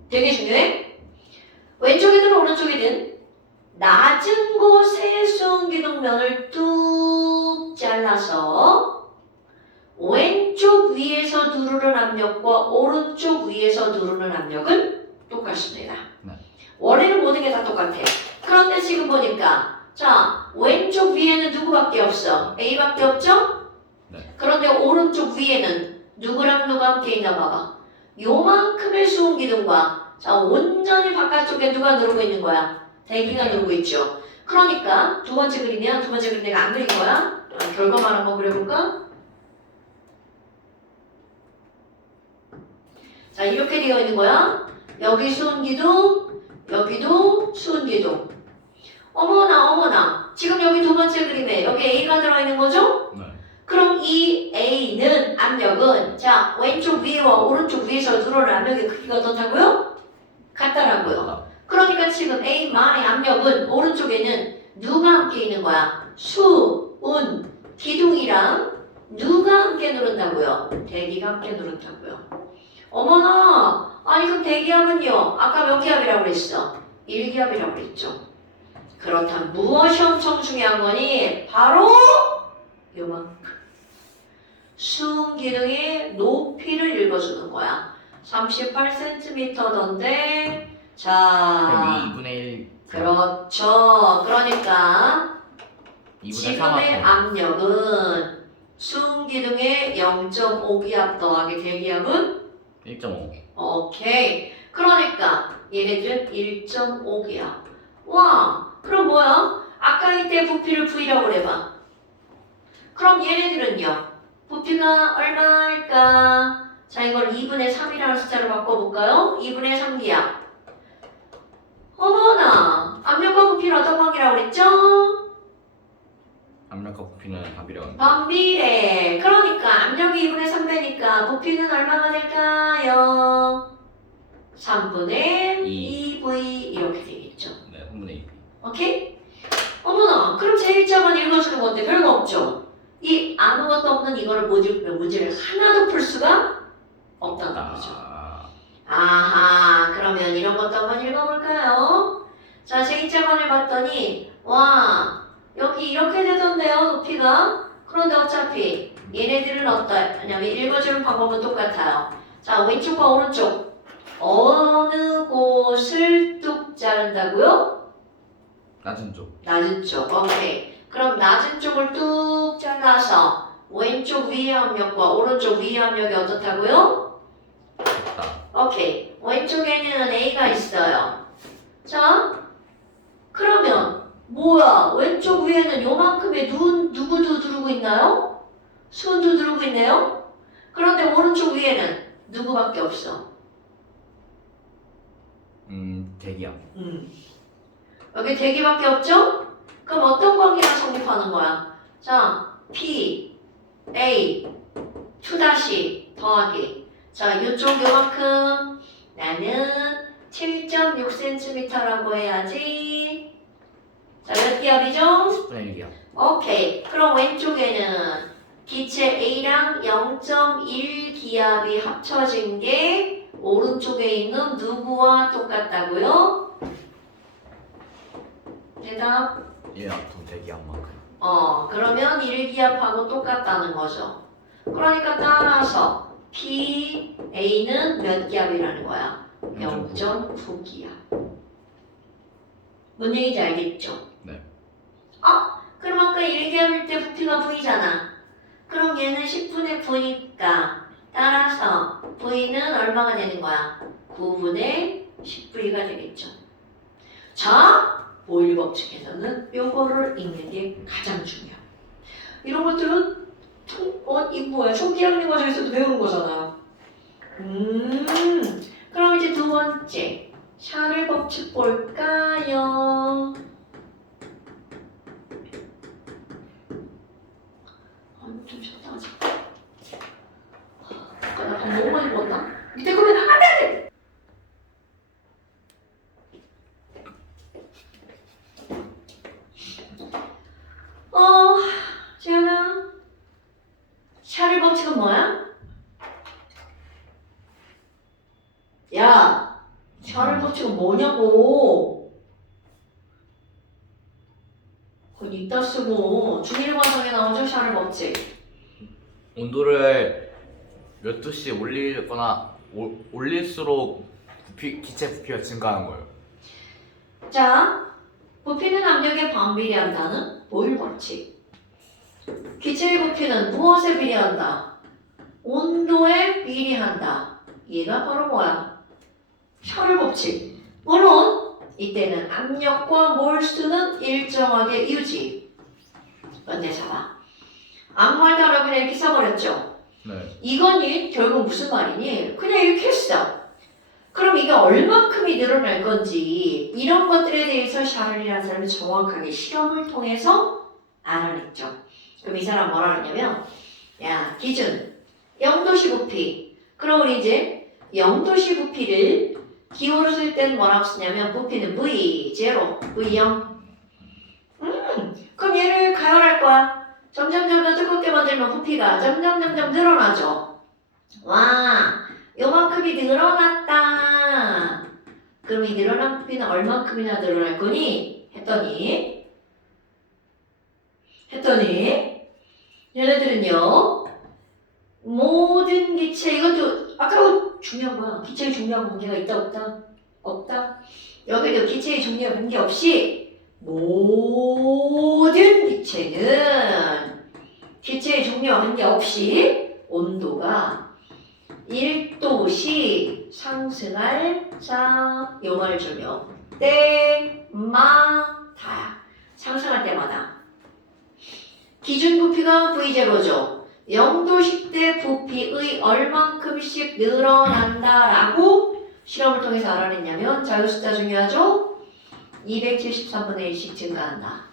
되게 중요해. 왼쪽이든 오른쪽이든 낮은 곳의 수음기둥면을 뚝 잘라서 왼쪽 위에서 누르는 압력과 오른쪽 위에서 누르는 압력은 똑같습니다. 네. 원래는 모든 게 다 똑같아. 그런데 지금 보니까 자 왼쪽 위에는 누구밖에 없어? A밖에 없죠? 네. 그런데 오른쪽 위에는 누구랑 누가 함께 있나 봐봐. 요만큼의 수음기둥과 자 온전히 바깥쪽에 누가 누르고 있는 거야? 대기가 누르고 있죠. 그러니까 두 번째 그림이야. 두 번째 그림 내가 안 그린 거야. 결과만 한번 그려볼까? 자 이렇게 되어 있는 거야. 여기 수은기둥, 여기도 수은기둥. 어머나 지금 여기 두 번째 그림에 여기 A가 들어있는 거죠? 네. 그럼 이 A는 압력은 자 왼쪽 위와 오른쪽 위에서 누르는 압력의 크기가 어떻다고요? 같다라고요. 그러니까 지금 A만의 압력은 오른쪽에는 누가 함께 있는 거야? 수, 운, 기둥이랑 누가 함께 누른다고요? 대기가 함께 누른다고요. 어머나 아니 그럼 대기압은요? 아까 몇 기압이라고 그랬어? 1기압이라고 그랬죠. 그렇다면 무엇이 엄청 중요한 거니? 바로 요만큼 수음기둥의 높이를 읽어주는 거야. 38cm던데 자 2분의 1. 그렇죠. 그러니까 2분의 지금의 3합. 압력은 수음기둥의 0.5기압 더하기 대기압은 1.5. 오케이. 그러니까 얘네들은 1.5기압. 와 그럼 뭐야? 아까 이때 부피를 V라고 해봐. 그럼 얘네들은요. 부피가 얼마일까? 자 이걸 2분의 3이라는 숫자로 바꿔볼까요? 2분의 3기압. 어머나 압력과 부피는 어떤 관계라고 그랬죠? 압력과 부피는 반비례. 반비례. 그러니까 압력이 2분의 3배니까 부피는 얼마가 될까요? 3분의 2V 이렇게 되겠죠. 네, 3분의 2. 오케이? 어머나 그럼 제1자만 읽어주는 건데 별거 없죠? 이 아무것도 없는 이거를 문제를 하나도 풀 수가 없다는 거죠. 아하 그러면 이런 것도 한번 읽어볼까요? 자 제2자만을 봤더니 와 여기 이렇게 되던데요 높이가. 그런데 어차피 얘네들은 어떠냐면 읽어주는 방법은 똑같아요. 자 왼쪽과 오른쪽 어느 곳을 뚝 자른다고요? 낮은 쪽. 낮은 쪽. 오케이. 그럼 낮은 쪽을 뚝 잘라서 왼쪽 위의 압력과 오른쪽 위의 압력이 어떻다고요? 같다. 오케이. 왼쪽에는 A가 있어요. 자 그러면 뭐야? 왼쪽 위에는 요만큼의 누구도 두르고 있나요? 수은도 두르고 있네요? 그런데 오른쪽 위에는 누구밖에 없어? 대기압. 여기 대기밖에 없죠? 그럼 어떤 관계가 성립하는 거야? 자, P, A, 2 더하기. 자, 이쪽 요만큼 나는 7.6cm라고 해야지. 자, 몇 기압이죠? 10분의 1기압. 오케이. 그럼 왼쪽에는 기체 A랑 0.1기압이 합쳐진 게 오른쪽에 있는 누구와 똑같다고요? 대답. 예, 아tom 대기압만큼. 그러면 1기압하고 똑같다는 거죠. 그러니까 따라서 P, A는 몇 기압이라는 거야? 0.9기압. 뭔 얘기인지 알겠죠? 네. 그럼 아까 1기압일 때 부피가 V잖아. 그럼 얘는 10분의 9니까 따라서 V는 얼마가 되는 거야? 9분의 10V가 되겠죠. 자, 보일 법칙에서는 요거를 읽는 게 가장 중요해요. 이런 것들은 손기억력 과정에서도 배우는 거잖아. 그럼 이제 두 번째 샤를 법칙 볼까요? 좀 쉬었다 하자. 나 밥 너무 많이 먹었나? 밑에 그러면 안 돼! 재현아, 샤를 법칙은 뭐야? 야, 샤를 법칙은 뭐냐고? 그건 이따 쓰고 중1 과정에 나오죠, 샤를 법칙. 온도를 몇 도씩 올리거나 올릴수록 기체 부피가 증가하는 거예요. 자, 부피는 압력에 반비례한다는 보일 법칙. 기체의 부피는 무엇에 비례한다? 온도에 비례한다. 얘가 바로 뭐야? 샤를 법칙. 물론 이때는 압력과 몰수는 일정하게 유지. 근데 잡아. 아무 말도 안 하고 그냥 이렇게 써버렸죠? 네. 이거니 결국 무슨 말이니? 그냥 이렇게 했어. 그럼 이게 얼만큼이 늘어날 건지 이런 것들에 대해서 샤를이라는 사람이 정확하게 실험을 통해서 알아냈죠. 그럼 이 사람 뭐라 그러냐면 야, 기준 0도씨 부피. 그럼 우리 이제 0도씨 부피를 기호로 쓸 때는 뭐라고 쓰냐면 부피는 V0, V0. 그럼 얘를 가열할 거야. 점점 뜨겁게 만들면 부피가 점점 늘어나죠. 와, 요만큼이 늘어났다. 그럼 이 늘어난 부피는 얼만큼이나 늘어날 거니? 했더니 얘네들은요 모든 기체, 이것도 아까 중요한 거야. 기체의 종류하고 관계가 있다 없다? 없다. 여기도 기체의 종류와 관계없이 모든 기체는 기체의 종류와 관계없이 온도가 1도씩 상승할 자, 요 말 주며 때마다 상승할 때마다 기준 부피가 V0죠. 0도씩 때 부피의 얼만큼씩 늘어난다라고 실험을 통해서 알아냈냐면 자유 숫자 중요하죠? 273분의 1씩 증가한다.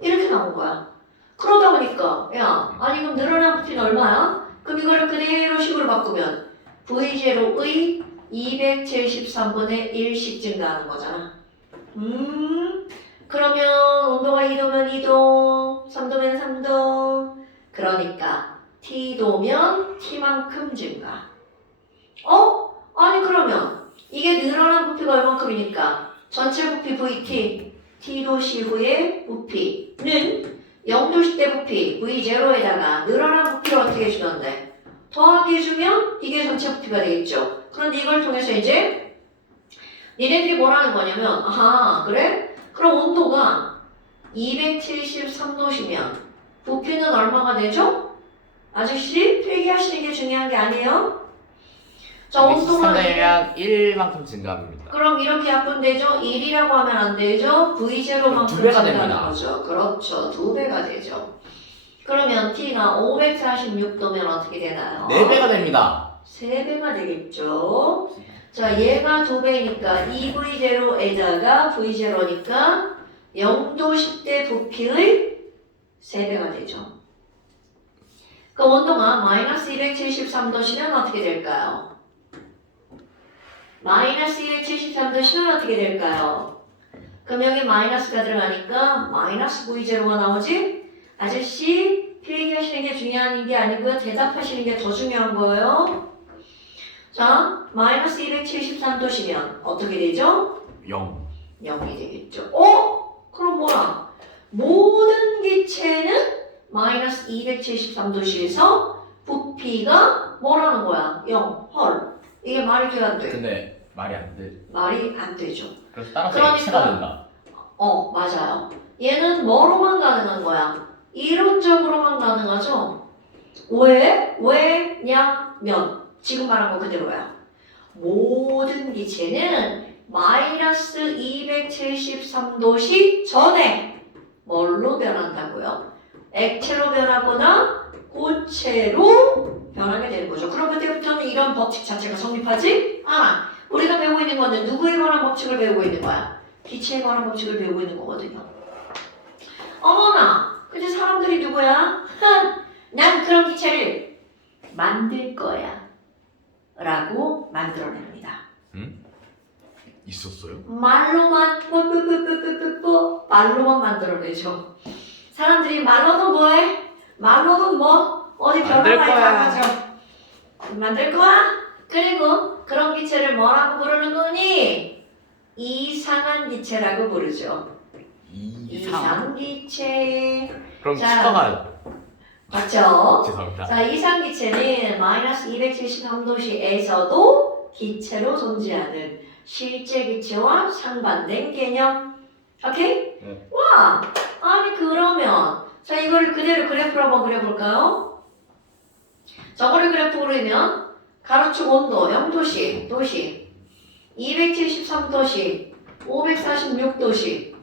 이렇게 나온 거야. 그러다 보니까 야, 아니 그럼 늘어난 부피는 얼마야? 그럼 이거를 그대로 식으로 바꾸면 V0의 273분의 1씩 증가하는 거잖아. 그러면 온도가 2도면 2도, 3도면 3도. 그러니까 T도면 T만큼 증가. 아니 그러면 이게 늘어난 부피가 얼만큼이니까 전체 부피 VT, T도시 후의 부피는 0도시 때 부피 V0에다가 늘어난 부피를 어떻게 해주던데? 더하기 해주면 이게 전체 부피가 되겠죠. 그런데 이걸 통해서 이제 니네들이 뭐라는 거냐면 아하 그래? 그럼 온도가 273도시면 부피는 얼마가 되죠? 아저씨 필기하시는 게 중요한 게 아니에요? 자, 온도가 3되면 1만큼 증가합니다. 그럼 이렇게 약분 되죠? 1이라고 하면 안 되죠? V0만큼 두 배가 증가하는 됩니다. 거죠. 그렇죠. 2배가 되죠. 그러면 T가 546도면 어떻게 되나요? 4배가 됩니다. 3배가 되겠죠. 자, 얘가 2배니까 2V0에다가 V0니까 0도씨 때 부피의 3배가 되죠. 그럼 온도가 마이너스 273도씨면 어떻게 될까요? 마이너스 273도씨면 어떻게 될까요? 그럼 여기 마이너스가 들어가니까 마이너스 V0가 나오지? 아저씨 필기하시는 게 중요한 게 아니고요. 대답하시는 게 더 중요한 거예요. 자, 마이너스 273도씨면 어떻게 되죠? 0. 0이 되겠죠. 그럼 뭐야? 모든 기체는 마이너스 273도씨에서 부피가 뭐라는 거야? 0. 헐. 이게 말이 돼야 안 돼? 근데 말이 안 돼. 말이 안 되죠. 그래서 따라서 그러니까- X가 된다. 맞아요. 얘는 뭐로만 가능한 거야? 이론적으로만 가능하죠? 왜냐면 지금 말한 거 그대로야. 모든 기체는 마이너스 273도씨 전에 뭘로 변한다고요? 액체로 변하거나 고체로 변하게 되는 거죠. 그럼 그때부터는 이런 법칙 자체가 성립하지 않아. 우리가 배우고 있는 거는 누구에 관한 법칙을 배우고 있는 거야? 기체에 관한 법칙을 배우고 있는 거거든요. 어머나! 근데 사람들이 누구야? 난 그런 기체를 만들 거야. 라고 만들어냅니다. 있었어요? 말로만 말로만 만들어내죠. 사람들이 말로는 뭐해? 말로는 뭐 어디 만들 변화가 거야. 있다가죠. 만들 거야? 그리고 그런 기체를 뭐라고 부르는 거니? 이상한 기체라고 부르죠. 이상 기체. 그럼 자. 추가가 맞죠? 죄송합니다. 자, 이상 기체는 마이너스 273도씨에서도 기체로 존재하는 실제 기체와 상반된 개념. 오케이? 네. 와! 아니 그러면 자 이거를 그대로 그래프로 한번 그려볼까요? 저거를 그래프로 그리면 가로축 온도 0도씨, 도시 273도씨, 546도씨,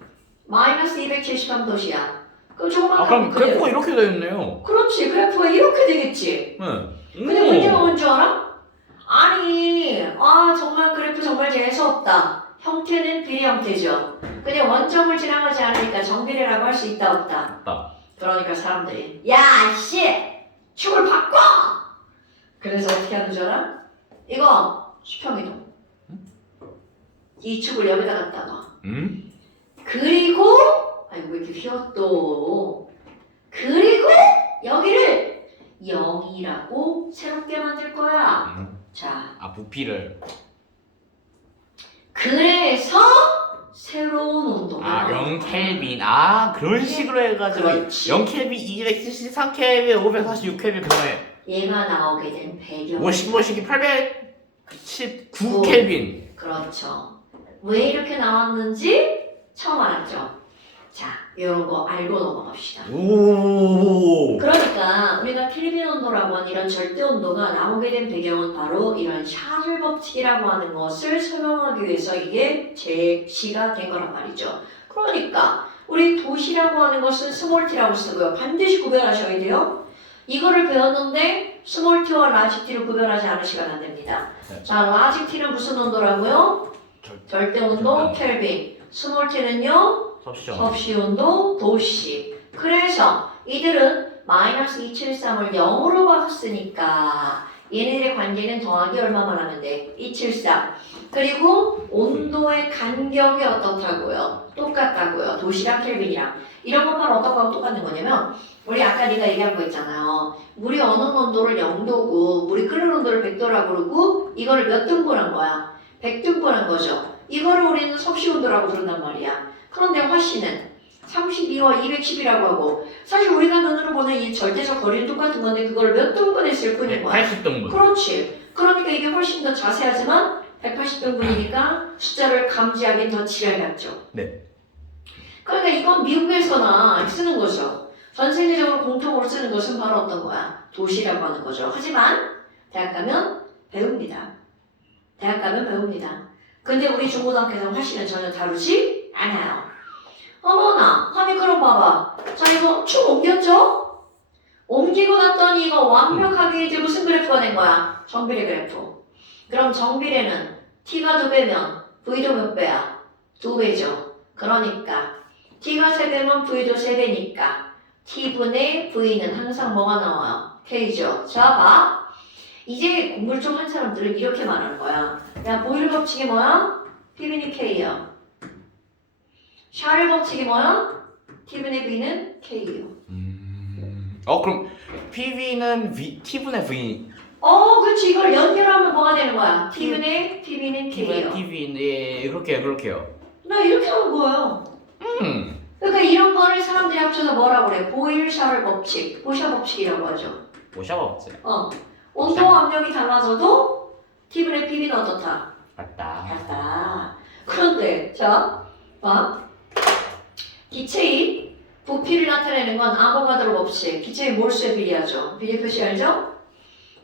마이너스 273도씨야. 그럼 저거만 그럼 그대로. 그래프가 이렇게 되었네요. 그렇지. 그래프가 이렇게 되겠지. 네. 근데 문제가 뭔 줄 알아? 아니, 정말 그래프 정말 재수없다. 형태는 비례 형태죠. 근데 원점을 지나가지 않으니까 정비례라고 할 수 있다 없다? 없다. 그러니까 사람들이 야, 씨! 축을 바꿔! 그래서 어떻게 하는 줄 알아? 이거 수평이동. 이 축을 여기다 갖다 놔. 그리고 아이고 왜 이렇게 휘어 또. 그리고 여기를 0이라고 새롭게 만들 거야. 자, 부피를. 그래서 새로운 온도가 0 켈빈. 그런 식으로 해가지고 그렇지. 0 켈빈, 273 켈빈, 546 켈빈 그다음에 얘가 나오게 된 배경. 50뭐시기 819 켈빈. 그렇죠. 왜 이렇게 나왔는지 처음 알았죠. 자, 이런 거 알고 넘어갑시다. 오. 그러니까 우리가 켈빈 온도라고 하는 이런 절대 온도가 나오게 된 배경은 바로 이런 샤를 법칙이라고 하는 것을 설명하기 위해서 이게 제시가 된 거란 말이죠. 그러니까 우리 도시라고 하는 것은 스몰 t라고 쓰고요. 반드시 구별하셔야 돼요. 이거를 배웠는데 스몰 t와 라지 t를 구별하지 않으시면 안 됩니다. 네. 자, 라지 t는 무슨 온도라고요? 절대 온도 켈빈. 스몰 t는요? 섭씨 온도 도시. 그래서 이들은 마이너스 273을 0으로 바꿨으니까 얘네들의 관계는 더하기 얼마만 하면 돼? 273. 그리고 온도의 간격이 어떻다고요? 똑같다고요. 도시랑 켈빈이랑. 이런 건 바로 어떤 거하고 똑같은 거냐면 우리 아까 네가 얘기한 거 있잖아요. 물이 어느 온도를 0도고 물이 끓는 온도를 100도라고 그러고 이거를 몇 등분한 거야? 100등분한 거죠. 이거를 우리는 섭씨 온도라고 부른단 말이야. 그런데 화씨는 32와 210이라고 하고 사실 우리가 눈으로 보는 이 절대적 거리는 똑같은 건데 그걸 몇 등분했을 뿐인 거야. 80등분. 그렇지. 그러니까 이게 훨씬 더 자세하지만 180등분이니까 숫자를 감지하기 더 지랄 같죠. 네. 그러니까 이건 미국에서나 쓰는 거죠. 전 세계적으로 공통으로 쓰는 것은 바로 어떤 거야? 도시라고 하는 거죠. 하지만 대학 가면 배웁니다. 대학 가면 배웁니다. 근데 우리 중고등학교에서 화씨는 전혀 다루지 않아요. 어머나, 아니 그럼 봐봐. 자 이거 축 옮겼죠? 옮기고 났더니 이거 완벽하게 이제 무슨 그래프가 된 거야? 정비례 그래프. 그럼 정비례는 t가 2배면 v도 몇 배야? 2배죠. 그러니까 t가 3배면 v도 3배니까 t분의 v는 항상 뭐가 나와요? k죠. 자, 봐. 이제 공부를 좀 한 사람들은 이렇게 말하는 거야. 야, 보일 법칙이 뭐야? t분의 k야. 샤를 법칙이 뭐야? t분의 v는 k예요. 그럼 PV는 T분의 V 그렇지. 이걸 연결하면 뭐가 되는 거야? t분의 pv는 k예요. TV 네 그렇게요. 나 이렇게 하는 거예요. 그러니까 이런 거를 사람들이 합쳐서 뭐라고 그래? 보일 샤를 법칙, 보샤 법칙이라고 하죠. 샤워없지. 온도 압력이 달라져도 t분의 pv는 어떻다? 맞다. 같다. 그런데 자, 기체의 부피를 나타내는 건 아보가드로 법칙. 기체의 몰수에 비례하죠. 비례 표시 알죠?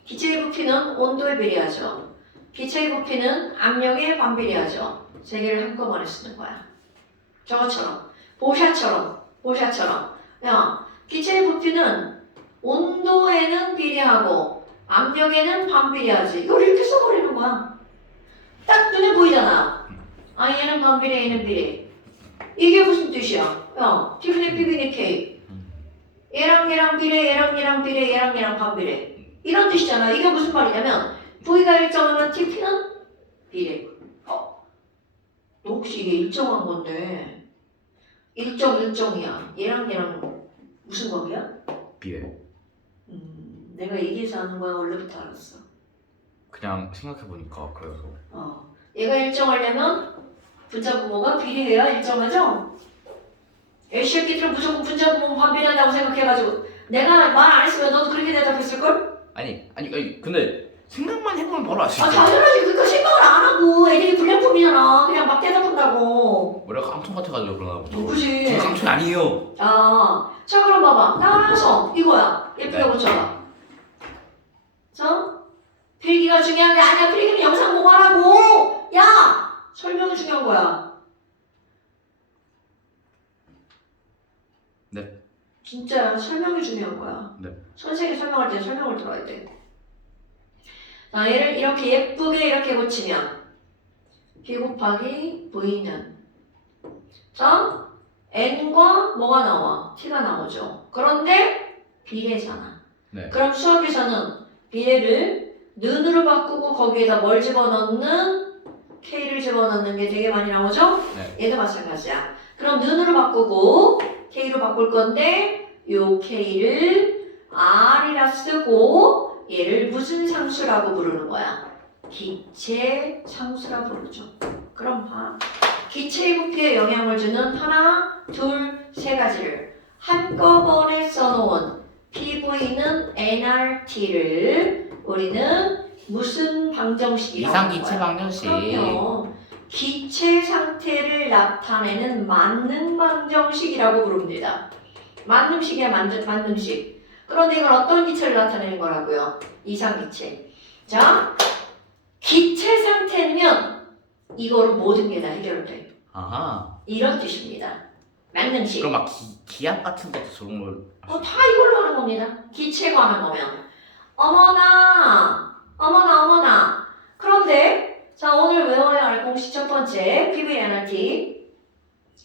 기체의 부피는 온도에 비례하죠. 기체의 부피는 압력에 반비례하죠. 세 개를 한꺼번에 쓰는 거야. 저것처럼 보샤처럼. 야, 기체의 부피는 온도에는 비례하고 압력에는 반비례하지. 이걸 이렇게 써버리는 거야. 딱 눈에 보이잖아. 얘는 반비례, 얘는 비례. 이게 무슨 뜻이야? 야, t분의 p분의 k. 얘랑 비례, 얘랑 비례, 얘랑 반비례. 이런 뜻이잖아. 이게 무슨 말이냐면 v가 일정하면 tp는 비례. 너 혹시 이게 일정한 건데 일정이야. 얘랑 무슨 관계야? 비례. 내가 얘기해서 아는 거야? 원래부터 알았어? 그냥 생각해보니까 그래서. 얘가 일정하려면 분자 분모가 비례해야 일정하죠? 이 새끼들은 무조건 분자 분모 반비례한다고 생각해가지고 내가 말 안 했으면 너도 그렇게 대답했을걸? 아니 근데 생각만 해보면 바로 알 수 있어. 당연하지. 그러니까 생각을 안 하고 애들이 불량품이잖아. 그냥 막 대답한다고. 머리가 깡통 같아가지고 그러나 보죠. 누구지? 저 깡통 아니에요. 자 그럼 봐봐. 따라서 이거야. 예쁘게 네. 붙여봐. 자, 필기가 중요한 게 아니야. 필기는 영상 보고 하라고. 야! 설명이 중요한 거야. 네. 진짜야. 설명이 중요한 거야. 네. 선생님이 설명할 때 설명을 들어야 돼. 자, 얘를 이렇게 예쁘게 이렇게 고치면 P 곱하기 V는 자, N과 뭐가 나와? T가 나오죠. 그런데 비례잖아. 네. 그럼 수학에서는 비례를 는으로 바꾸고 거기에다 뭘 집어넣는? K를 집어넣는 게 되게 많이 나오죠? 네. 얘도 마찬가지야. 그럼 는으로 바꾸고 K로 바꿀 건데 요 K를 R이라 쓰고 얘를 무슨 상수라고 부르는 거야? 기체 상수라 부르죠. 그럼 봐. 기체의 부피에 영향을 주는 하나, 둘, 세 가지를 한꺼번에 써놓은 PV는 nRT를 우리는 무슨 방정식이라고 하는 이상기체 거야? 방정식. 그럼요. 기체 상태를 나타내는 만능 방정식이라고 부릅니다. 만능식이야, 만능식. 그런데 이건 어떤 기체를 나타내는 거라고요? 이상기체. 자, 기체 상태면 이거로 모든 게 다 해결돼. 아하. 이런 뜻입니다. 만능식. 그럼 막 기압 같은 것도 저런 걸. 다 이걸로 하는 겁니다. 기체 관한 거면. 어머나. 그런데 자 오늘 외워야 할 공식 첫 번째 PVNRT.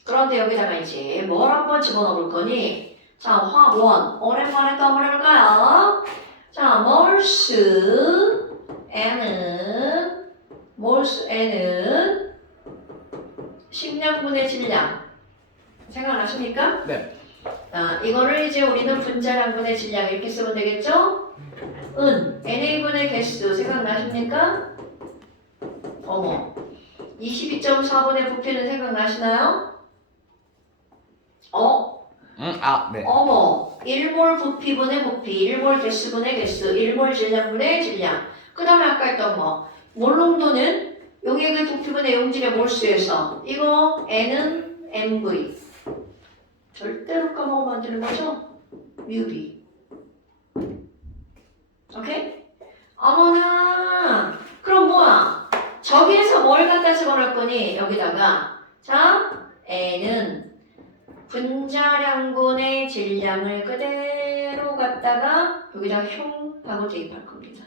그런데 여기다가 이제 뭘 한번 집어넣을 거니? 자, 화원. 오랜만에 또 한번 해볼까요? 자, 몰수 N은 식량분의 질량. 생각나십니까? 네. 이거를 이제 우리는 분자량분의 질량 이렇게 쓰면 되겠죠? NA분의 개수 생각나십니까? 22.4분의 부피는 생각나시나요? 네. 1몰 부피분의 부피, 1몰 개수분의 개수, 1몰 질량분의 질량. 그 다음에 아까 했던 거. 몰농도는 용액의 부피분의 용질의 몰수에서 이거 N은 MV. 절대로 까먹으면 안 되는 거죠? 뮤비. 오케이? 어머나! 그럼 뭐야? 저기에서 뭘 갖다 집어넣을 거니? 여기다가. 자, N은 분자량분의 질량을 그대로 갖다가 여기다 흉 하고 대입할 겁니다.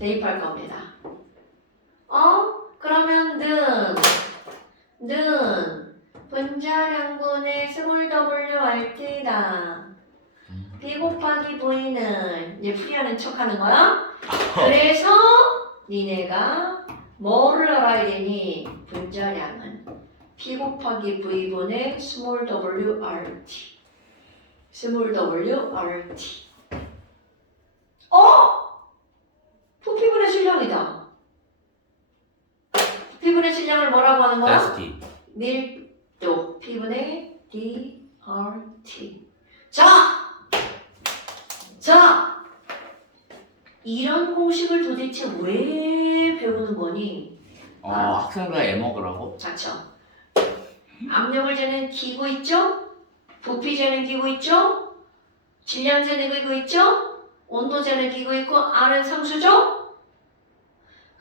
대입할 겁니다. 자, P 곱하기 V는 이제 풀이하는 척 하는 거야. 그래서 니네가 뭐를 알아야 되니? 분자량은 P 곱하기 V분의 small wRT. small wRT. 부피분의 질량이다. 부피분의 질량을 뭐라고 하는 거야? density. 밀도 P분의 dRT. 자, 이런 공식을 도대체 왜 배우는 거니? 학생들 애먹으라고? 자죠. 압력을 재는 기구 있죠? 부피 재는 기구 있죠? 질량 재는 기구 있죠? 온도 재는 기구 있고 R은 상수죠?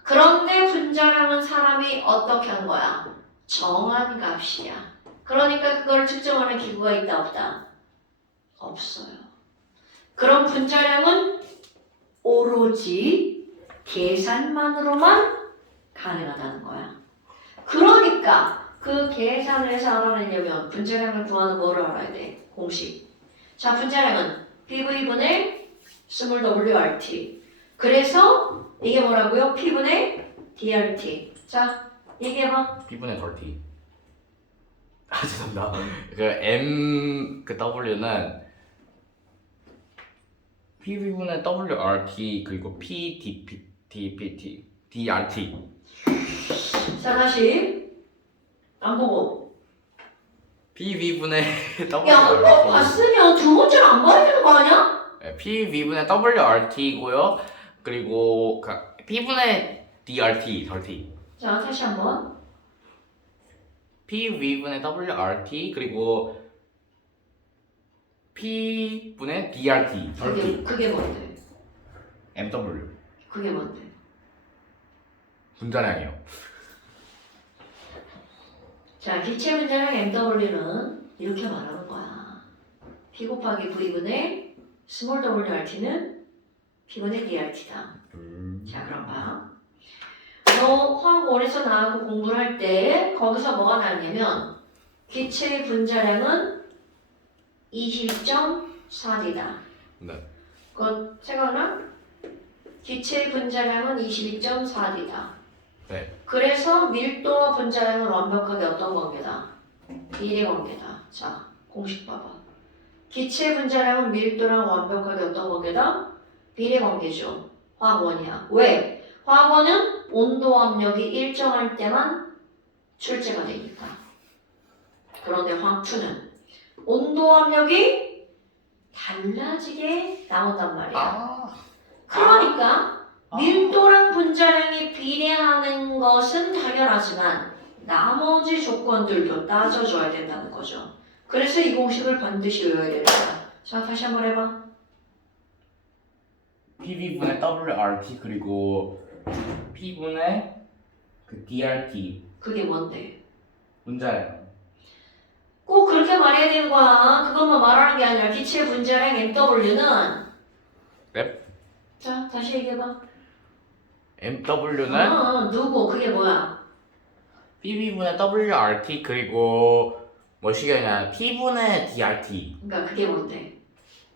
그런데 분자량은 사람이 어떻게 한 거야? 정한 값이야. 그러니까 그걸 측정하는 기구가 있다 없다? 없어요. 그럼 분자량은 오로지 계산만으로만 가능하다는 거야. 그러니까 그 계산을 해서 알아내려면 분자량을 구하는 뭐를 알아야 돼? 공식. 자, 분자량은 PV분의 small wRT. 그래서 이게 뭐라고요? P분의 dRT. 자, 얘기해봐. B분의 덜티. 죄송합니다. 그 M 그 W는 PV분의 WRT 그리고 PDPT DRT. 자, 다시. 안 보고. PV분의 야, 한 번 WRT. 봤으면 두 번째는 안 봐야 되는 거 아니야? PV분의 WRT고요. 그리고 P분의 DRT 덜티. 자, 다시 한 번. PV분의 WRT 그리고 P분의 DRT 덜티. 그게 뭔데? MW 그게 뭔데? 분자량이요. 자, 기체 분자량 MW는 이렇게 말하는 거야. P 곱하기 V분의 small wRT는 P분의 dRT다. 자, 그럼 봐. 너 화학원에서 나하고 공부를 할 때 거기서 뭐가 나왔냐면 기체의 분자량은 22.4D다. 네. 그거 생각나? 기체의 분자량은 22.4D다. 네. 그래서 밀도와 분자량은 완벽하게 어떤 관계다? 비례 관계다. 자, 공식 봐봐. 기체 분자량은 밀도랑 완벽하게 어떤 관계다? 비례 관계죠. 화학원이야. 왜? 화학원은 온도 압력이 일정할 때만 출제가 되니까. 그런데 화학2는 온도 압력이 달라지게 나온단 말이야. 그러니까 밀도랑 분자량이 비례하는 것은 당연하지만 나머지 조건들도 따져줘야 된다는 거죠. 그래서 이 공식을 반드시 외워야 되는 거야. 자, 다시 한번 해봐. PV분의 WRT 그리고 P분의 그 DRT 그게 뭔데? 분자량. 꼭 그렇게 말해야 되는 거야. 그것만 말하는 게 아니라 기체 분자량 MW는 네. 자, 다시 얘기해봐. MW는 누구? 그게 뭐야? PV분의 WRT 그리고 뭐시겠냐 P분의 DRT 그러니까 그게 뭔데?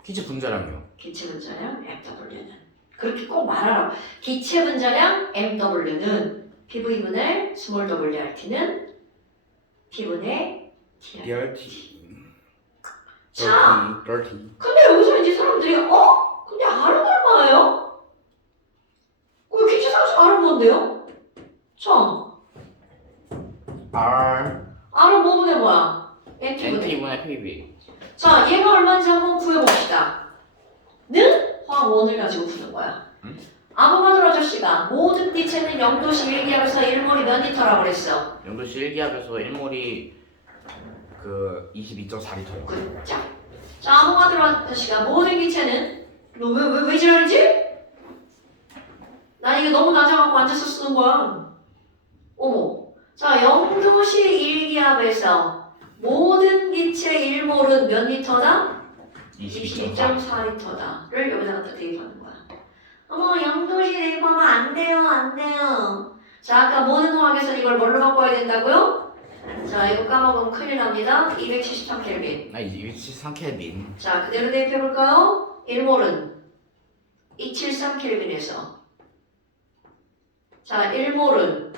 기체 분자량이요. 기체 분자량 MW는 그렇게 꼭 말하라. 기체 분자량 MW는 PV분의 small wRT는 P분의 DRT. DRT. 자, DRT. 근데 여기서 이제 사람들이 근데 R은 얼마예요? 기체 상수 R은 뭔데요? 자, R은 뭐분의 뭐야? NT분의. NT분의 PV. 자, 얘가 얼마인지 한번 구해봅시다. 는 화학원을 가지고 푸는 거야. 아보가드로 아저씨가 모든 기체는 0도씨 1기압에서 1몰이 몇 리터라고 그랬어? 0도씨 1기압에서 1몰이 그 22.4리터요. 그자. 자, 아보가드로 아저씨가 모든 기체는 너 왜 지랄이지? 난 이거 너무 낮아갖고 앉아서 쓰는 거야. 어머. 자, 0도씨 1기압에서 모든 기체 1몰은 몇 리터다? 22.4리터다를 여기다가 또 대입하는 거야. 어머, 0도씨 대입하면 안 돼요. 자, 아까 모든 화학에서 이걸 뭘로 바꿔야 된다고요? 자, 이거 까먹으면 큰일 납니다. 273 켈빈. 나 273 켈빈. 자, 그대로 대입해볼까요? 1몰은 273 켈빈에서. 자, 1몰은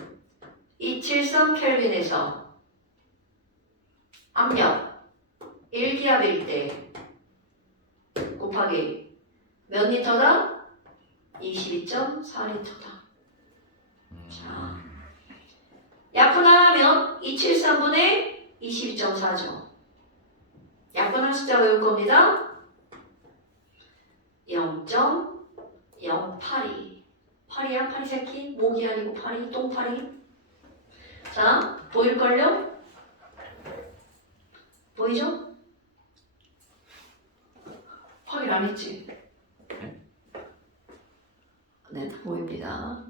273 켈빈에서 압력 1기압일 때 곱하기 몇 리터다? 22.4리터다. 자, 약분하면 273분의 22.4죠. 약분한 숫자 외울 겁니다. 0.082. 파리야, 파리 새끼? 모기 아니고 파리, 똥파리. 자, 보일걸요? 보이죠? 확인 안 했지? 네, 보입니다.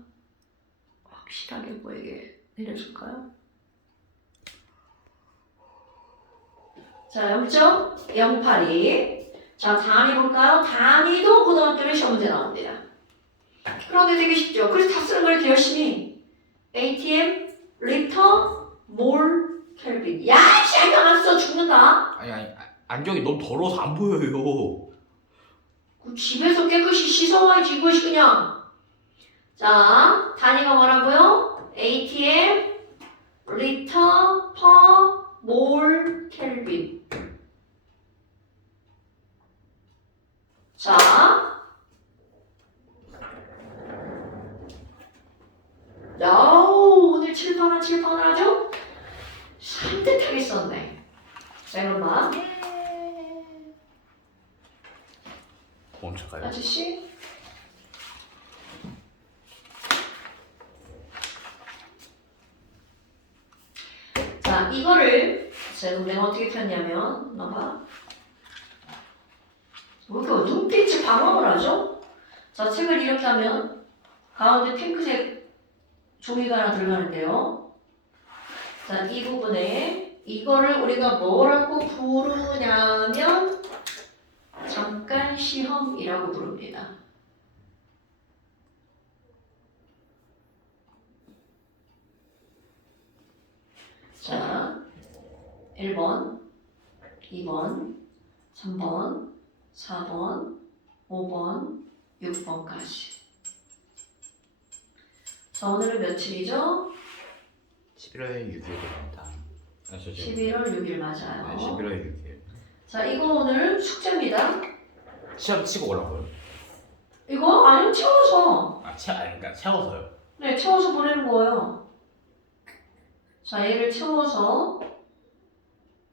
확실하게 보이게 내려줄까요? 자, 0.082. 자, 단위 볼까요? 단위도 고등학교는 시험 문제 나옵니다. 그런데 되게 쉽죠? 그래서 다 쓰는 걸 이렇게 열심히. ATM, 리터, 몰, 켈빈. 야, 씨, 안경 안 써. 죽는다. 아니 안경이 너무 더러워서 안 보여요. 그 집에서 깨끗이 씻어와야지, 이것이 그냥. 자, 단위가 뭐라고요? ATM, 리터, 퍼, 몰, 켈빈. 자, 오늘 칠판을 하죠? 산뜻하게 썼네. 자, 이런 봐. 멈출까요? 아저씨. 자, 이거를 내가 어떻게 폈냐면, 봐봐. 왜 이렇게 눈빛이 방황을 하죠? 자, 책을 이렇게 하면 가운데 핑크색 종이가 하나 들어가는데요. 자, 이 부분에 이거를 우리가 뭐라고 부르냐면 잠깐 시험이라고 부릅니다. 자, 1번, 2번, 3번, 4번, 5번, 6번까지. 자, 오늘은 며칠이죠? 11월 6일입니다. 11월 6일 맞아요. 네, 11월 6일. 자, 이거 오늘 숙제입니다. 시험 치고 오라고요? 이거 아니면 채워서. 그러니까 채워서요. 네, 채워서 보내는 거예요. 자, 얘를 채워서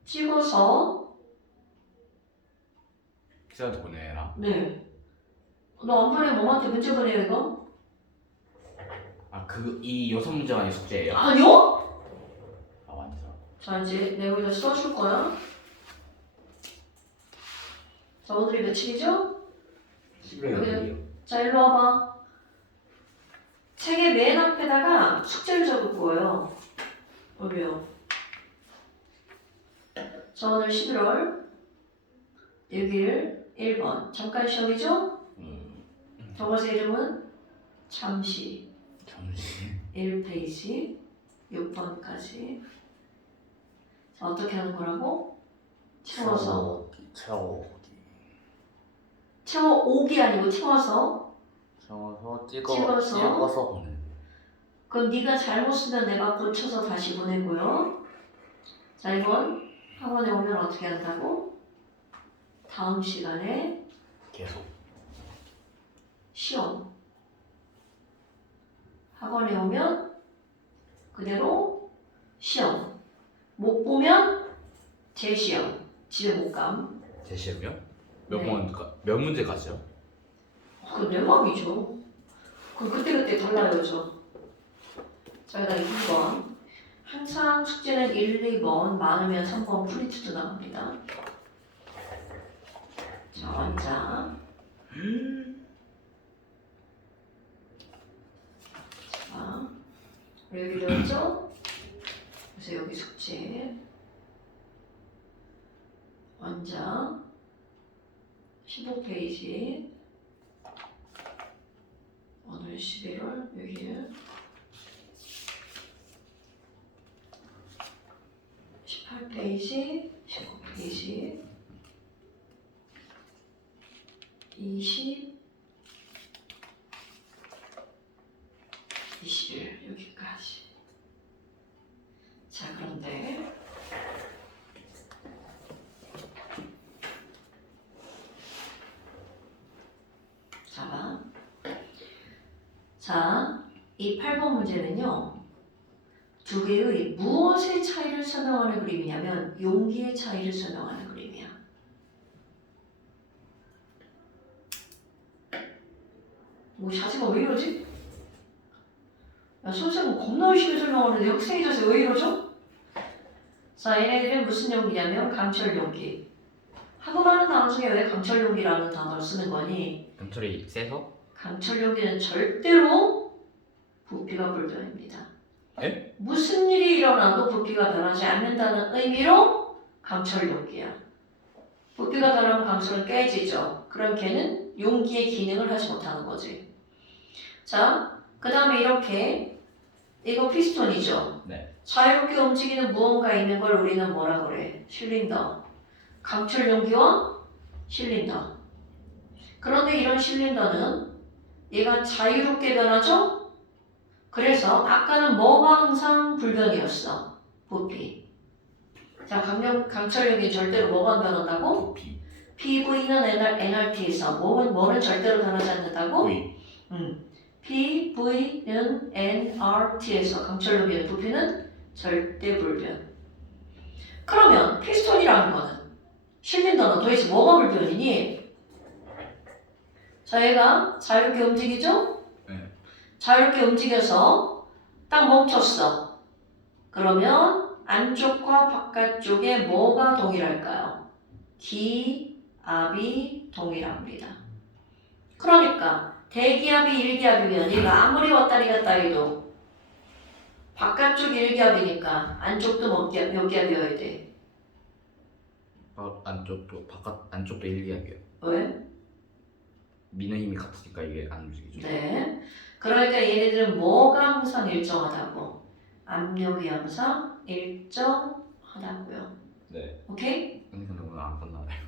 찍어서. 기사한테 보내라. 네. 너 안 보내면 엄마한테 문제 보내요, 이거? 이 6문제만이 숙제예요? 아니요? 완전. 자, 이제 내가 여기다 써줄 거야. 자, 오늘이 며칠이죠? 11월 6일이요. 자, 일로 와봐. 책의 맨 앞에다가 숙제를 적을 거예요. 여기요. 자, 오늘 11월 6일 1번. 잠깐 시험이죠? 저것의 이름은 잠시. 1페이지 6번까지. 자, 어떻게 하는 거라고? 채워서. 채워오기 아니고 채워서. 찍어서 보내. 그럼 네가 잘못 쓰면 내가 고쳐서 다시 보내고요. 자, 이번 학원에 오면 어떻게 한다고? 다음 시간에 계속. 시험. 학원에 오면 그대로 시험. 못 보면 재시험. 집에 못 감. 제 시험이요? 네. 몇 문제까지요? 그건 내 맘이죠. 그때그때 달라요, 저. 자, 그다음에 2번. 항상 숙제는 1, 2번, 많으면 3번 프린트도 나갑니다. 자, 원자. 자, 여기 들었죠? 그래서 여기 숙제. 원자. 15페이지. 오늘 11월 6일. 18페이지, 19페이지, 20, 21 여기까지. 자, 그런데 자, 이 8번 문제는요. 두 개의 무엇의 차이를 설명하는 그림이냐면 용기의 차이를 설명하는 그림이야. 뭐 자세가 왜 이러지? 야, 선생님 겁나 열심히 설명하는데 학생이 자세 왜 이러죠? 자, 얘네들은 무슨 용기냐면 강철 용기. 하고많은 단어 중에 왜 강철 용기라는 단어를 쓰는 거니? 강철이 세서? 강철 용기는 절대로 부피가 불변입니다. 에? 무슨 일이 일어나도 부피가 변하지 않는다는 의미로 강철 용기야. 부피가 변하면 강철은 깨지죠. 그럼 걔는 용기의 기능을 하지 못하는 거지. 자, 그 다음에 이렇게 이거 피스톤이죠. 네. 자유롭게 움직이는 무언가 있는 걸 우리는 뭐라 그래? 실린더. 강철 용기와 실린더. 그런데 이런 실린더는 얘가 자유롭게 변하죠? 그래서 아까는 뭐가 항상 불변이었어? 부피. 자, 강철 용기 절대로 뭐가 변한다고? 부피. PV는 NRT에서 뭐는 절대로 변하지 않는다고? V. PV는 NRT에서 강철 용기의 부피는 절대 불변. 그러면 피스톤이라는 거는 실린더는 도대체 뭐가 불변이니? 자, 얘가 자유롭게 움직이죠? 네. 자유롭게 움직여서 딱 멈췄어. 그러면 안쪽과 바깥쪽에 뭐가 동일할까요? 기압이 동일합니다. 그러니까 대기압이 1기압이면 얘가 아무리 왔다리 갔다 해도 바깥쪽이 1기압이니까 안쪽도 몇 기압이어야 돼? 안쪽도 1기압이에요. 왜? 미는 힘이 같으니까 이게 안 움직이죠. 네. 그러니까 얘네들은 뭐가 항상 일정하다고? 압력이 항상 일정하다고요. 네. 오케이? 근데 오늘 안 끝나네요.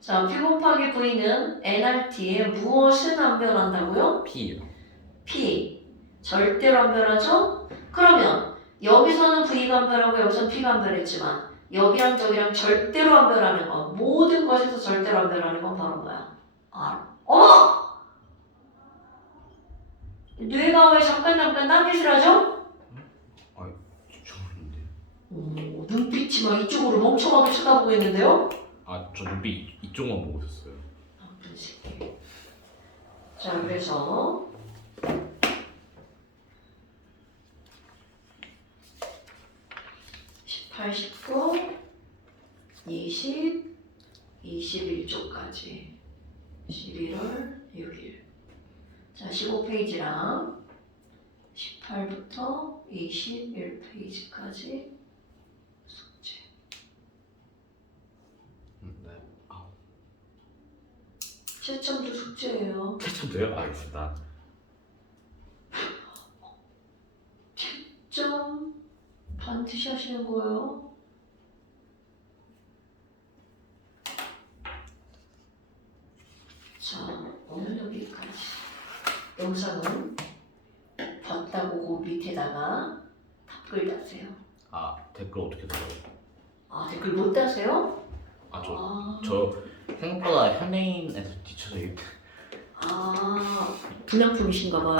자, P 곱하기 V는 NRT에 무엇은 안 변한다고요? P요. P. 절대로 안 변하죠? 그러면 여기서는 V가 안 변하고 여기서는 P가 안 변했지만 여기랑 저기랑 절대로 안 변하는 건 모든 것에서 절대로 안 변하는 건 바로 뭐야? R. 어머! 뇌가 왜 잠깐 딴짓을 하죠? 집중하는데. 눈빛이 막 이쪽으로 멍청하게 쳐다보고 있는데요? 저 눈빛 이쪽만 보고 있었어요. 나쁜 새끼. 자, 그래서 18, 19, 20, 21쪽까지 11월 6일. 자, 15페이지랑 18부터 21페이지까지 숙제. 네. 채점도 숙제예요. 채점도요? 알겠습니다. 채점 반드시 하시는 거예요. 자, 오늘 여기까지. 영상은 봤다고 그 밑에다가 댓글 다세요. 댓글 어떻게 달아요? 댓글 못 다세요? 저 생각보다 현대인에서 뒤쳐서 불량품이신가 봐요.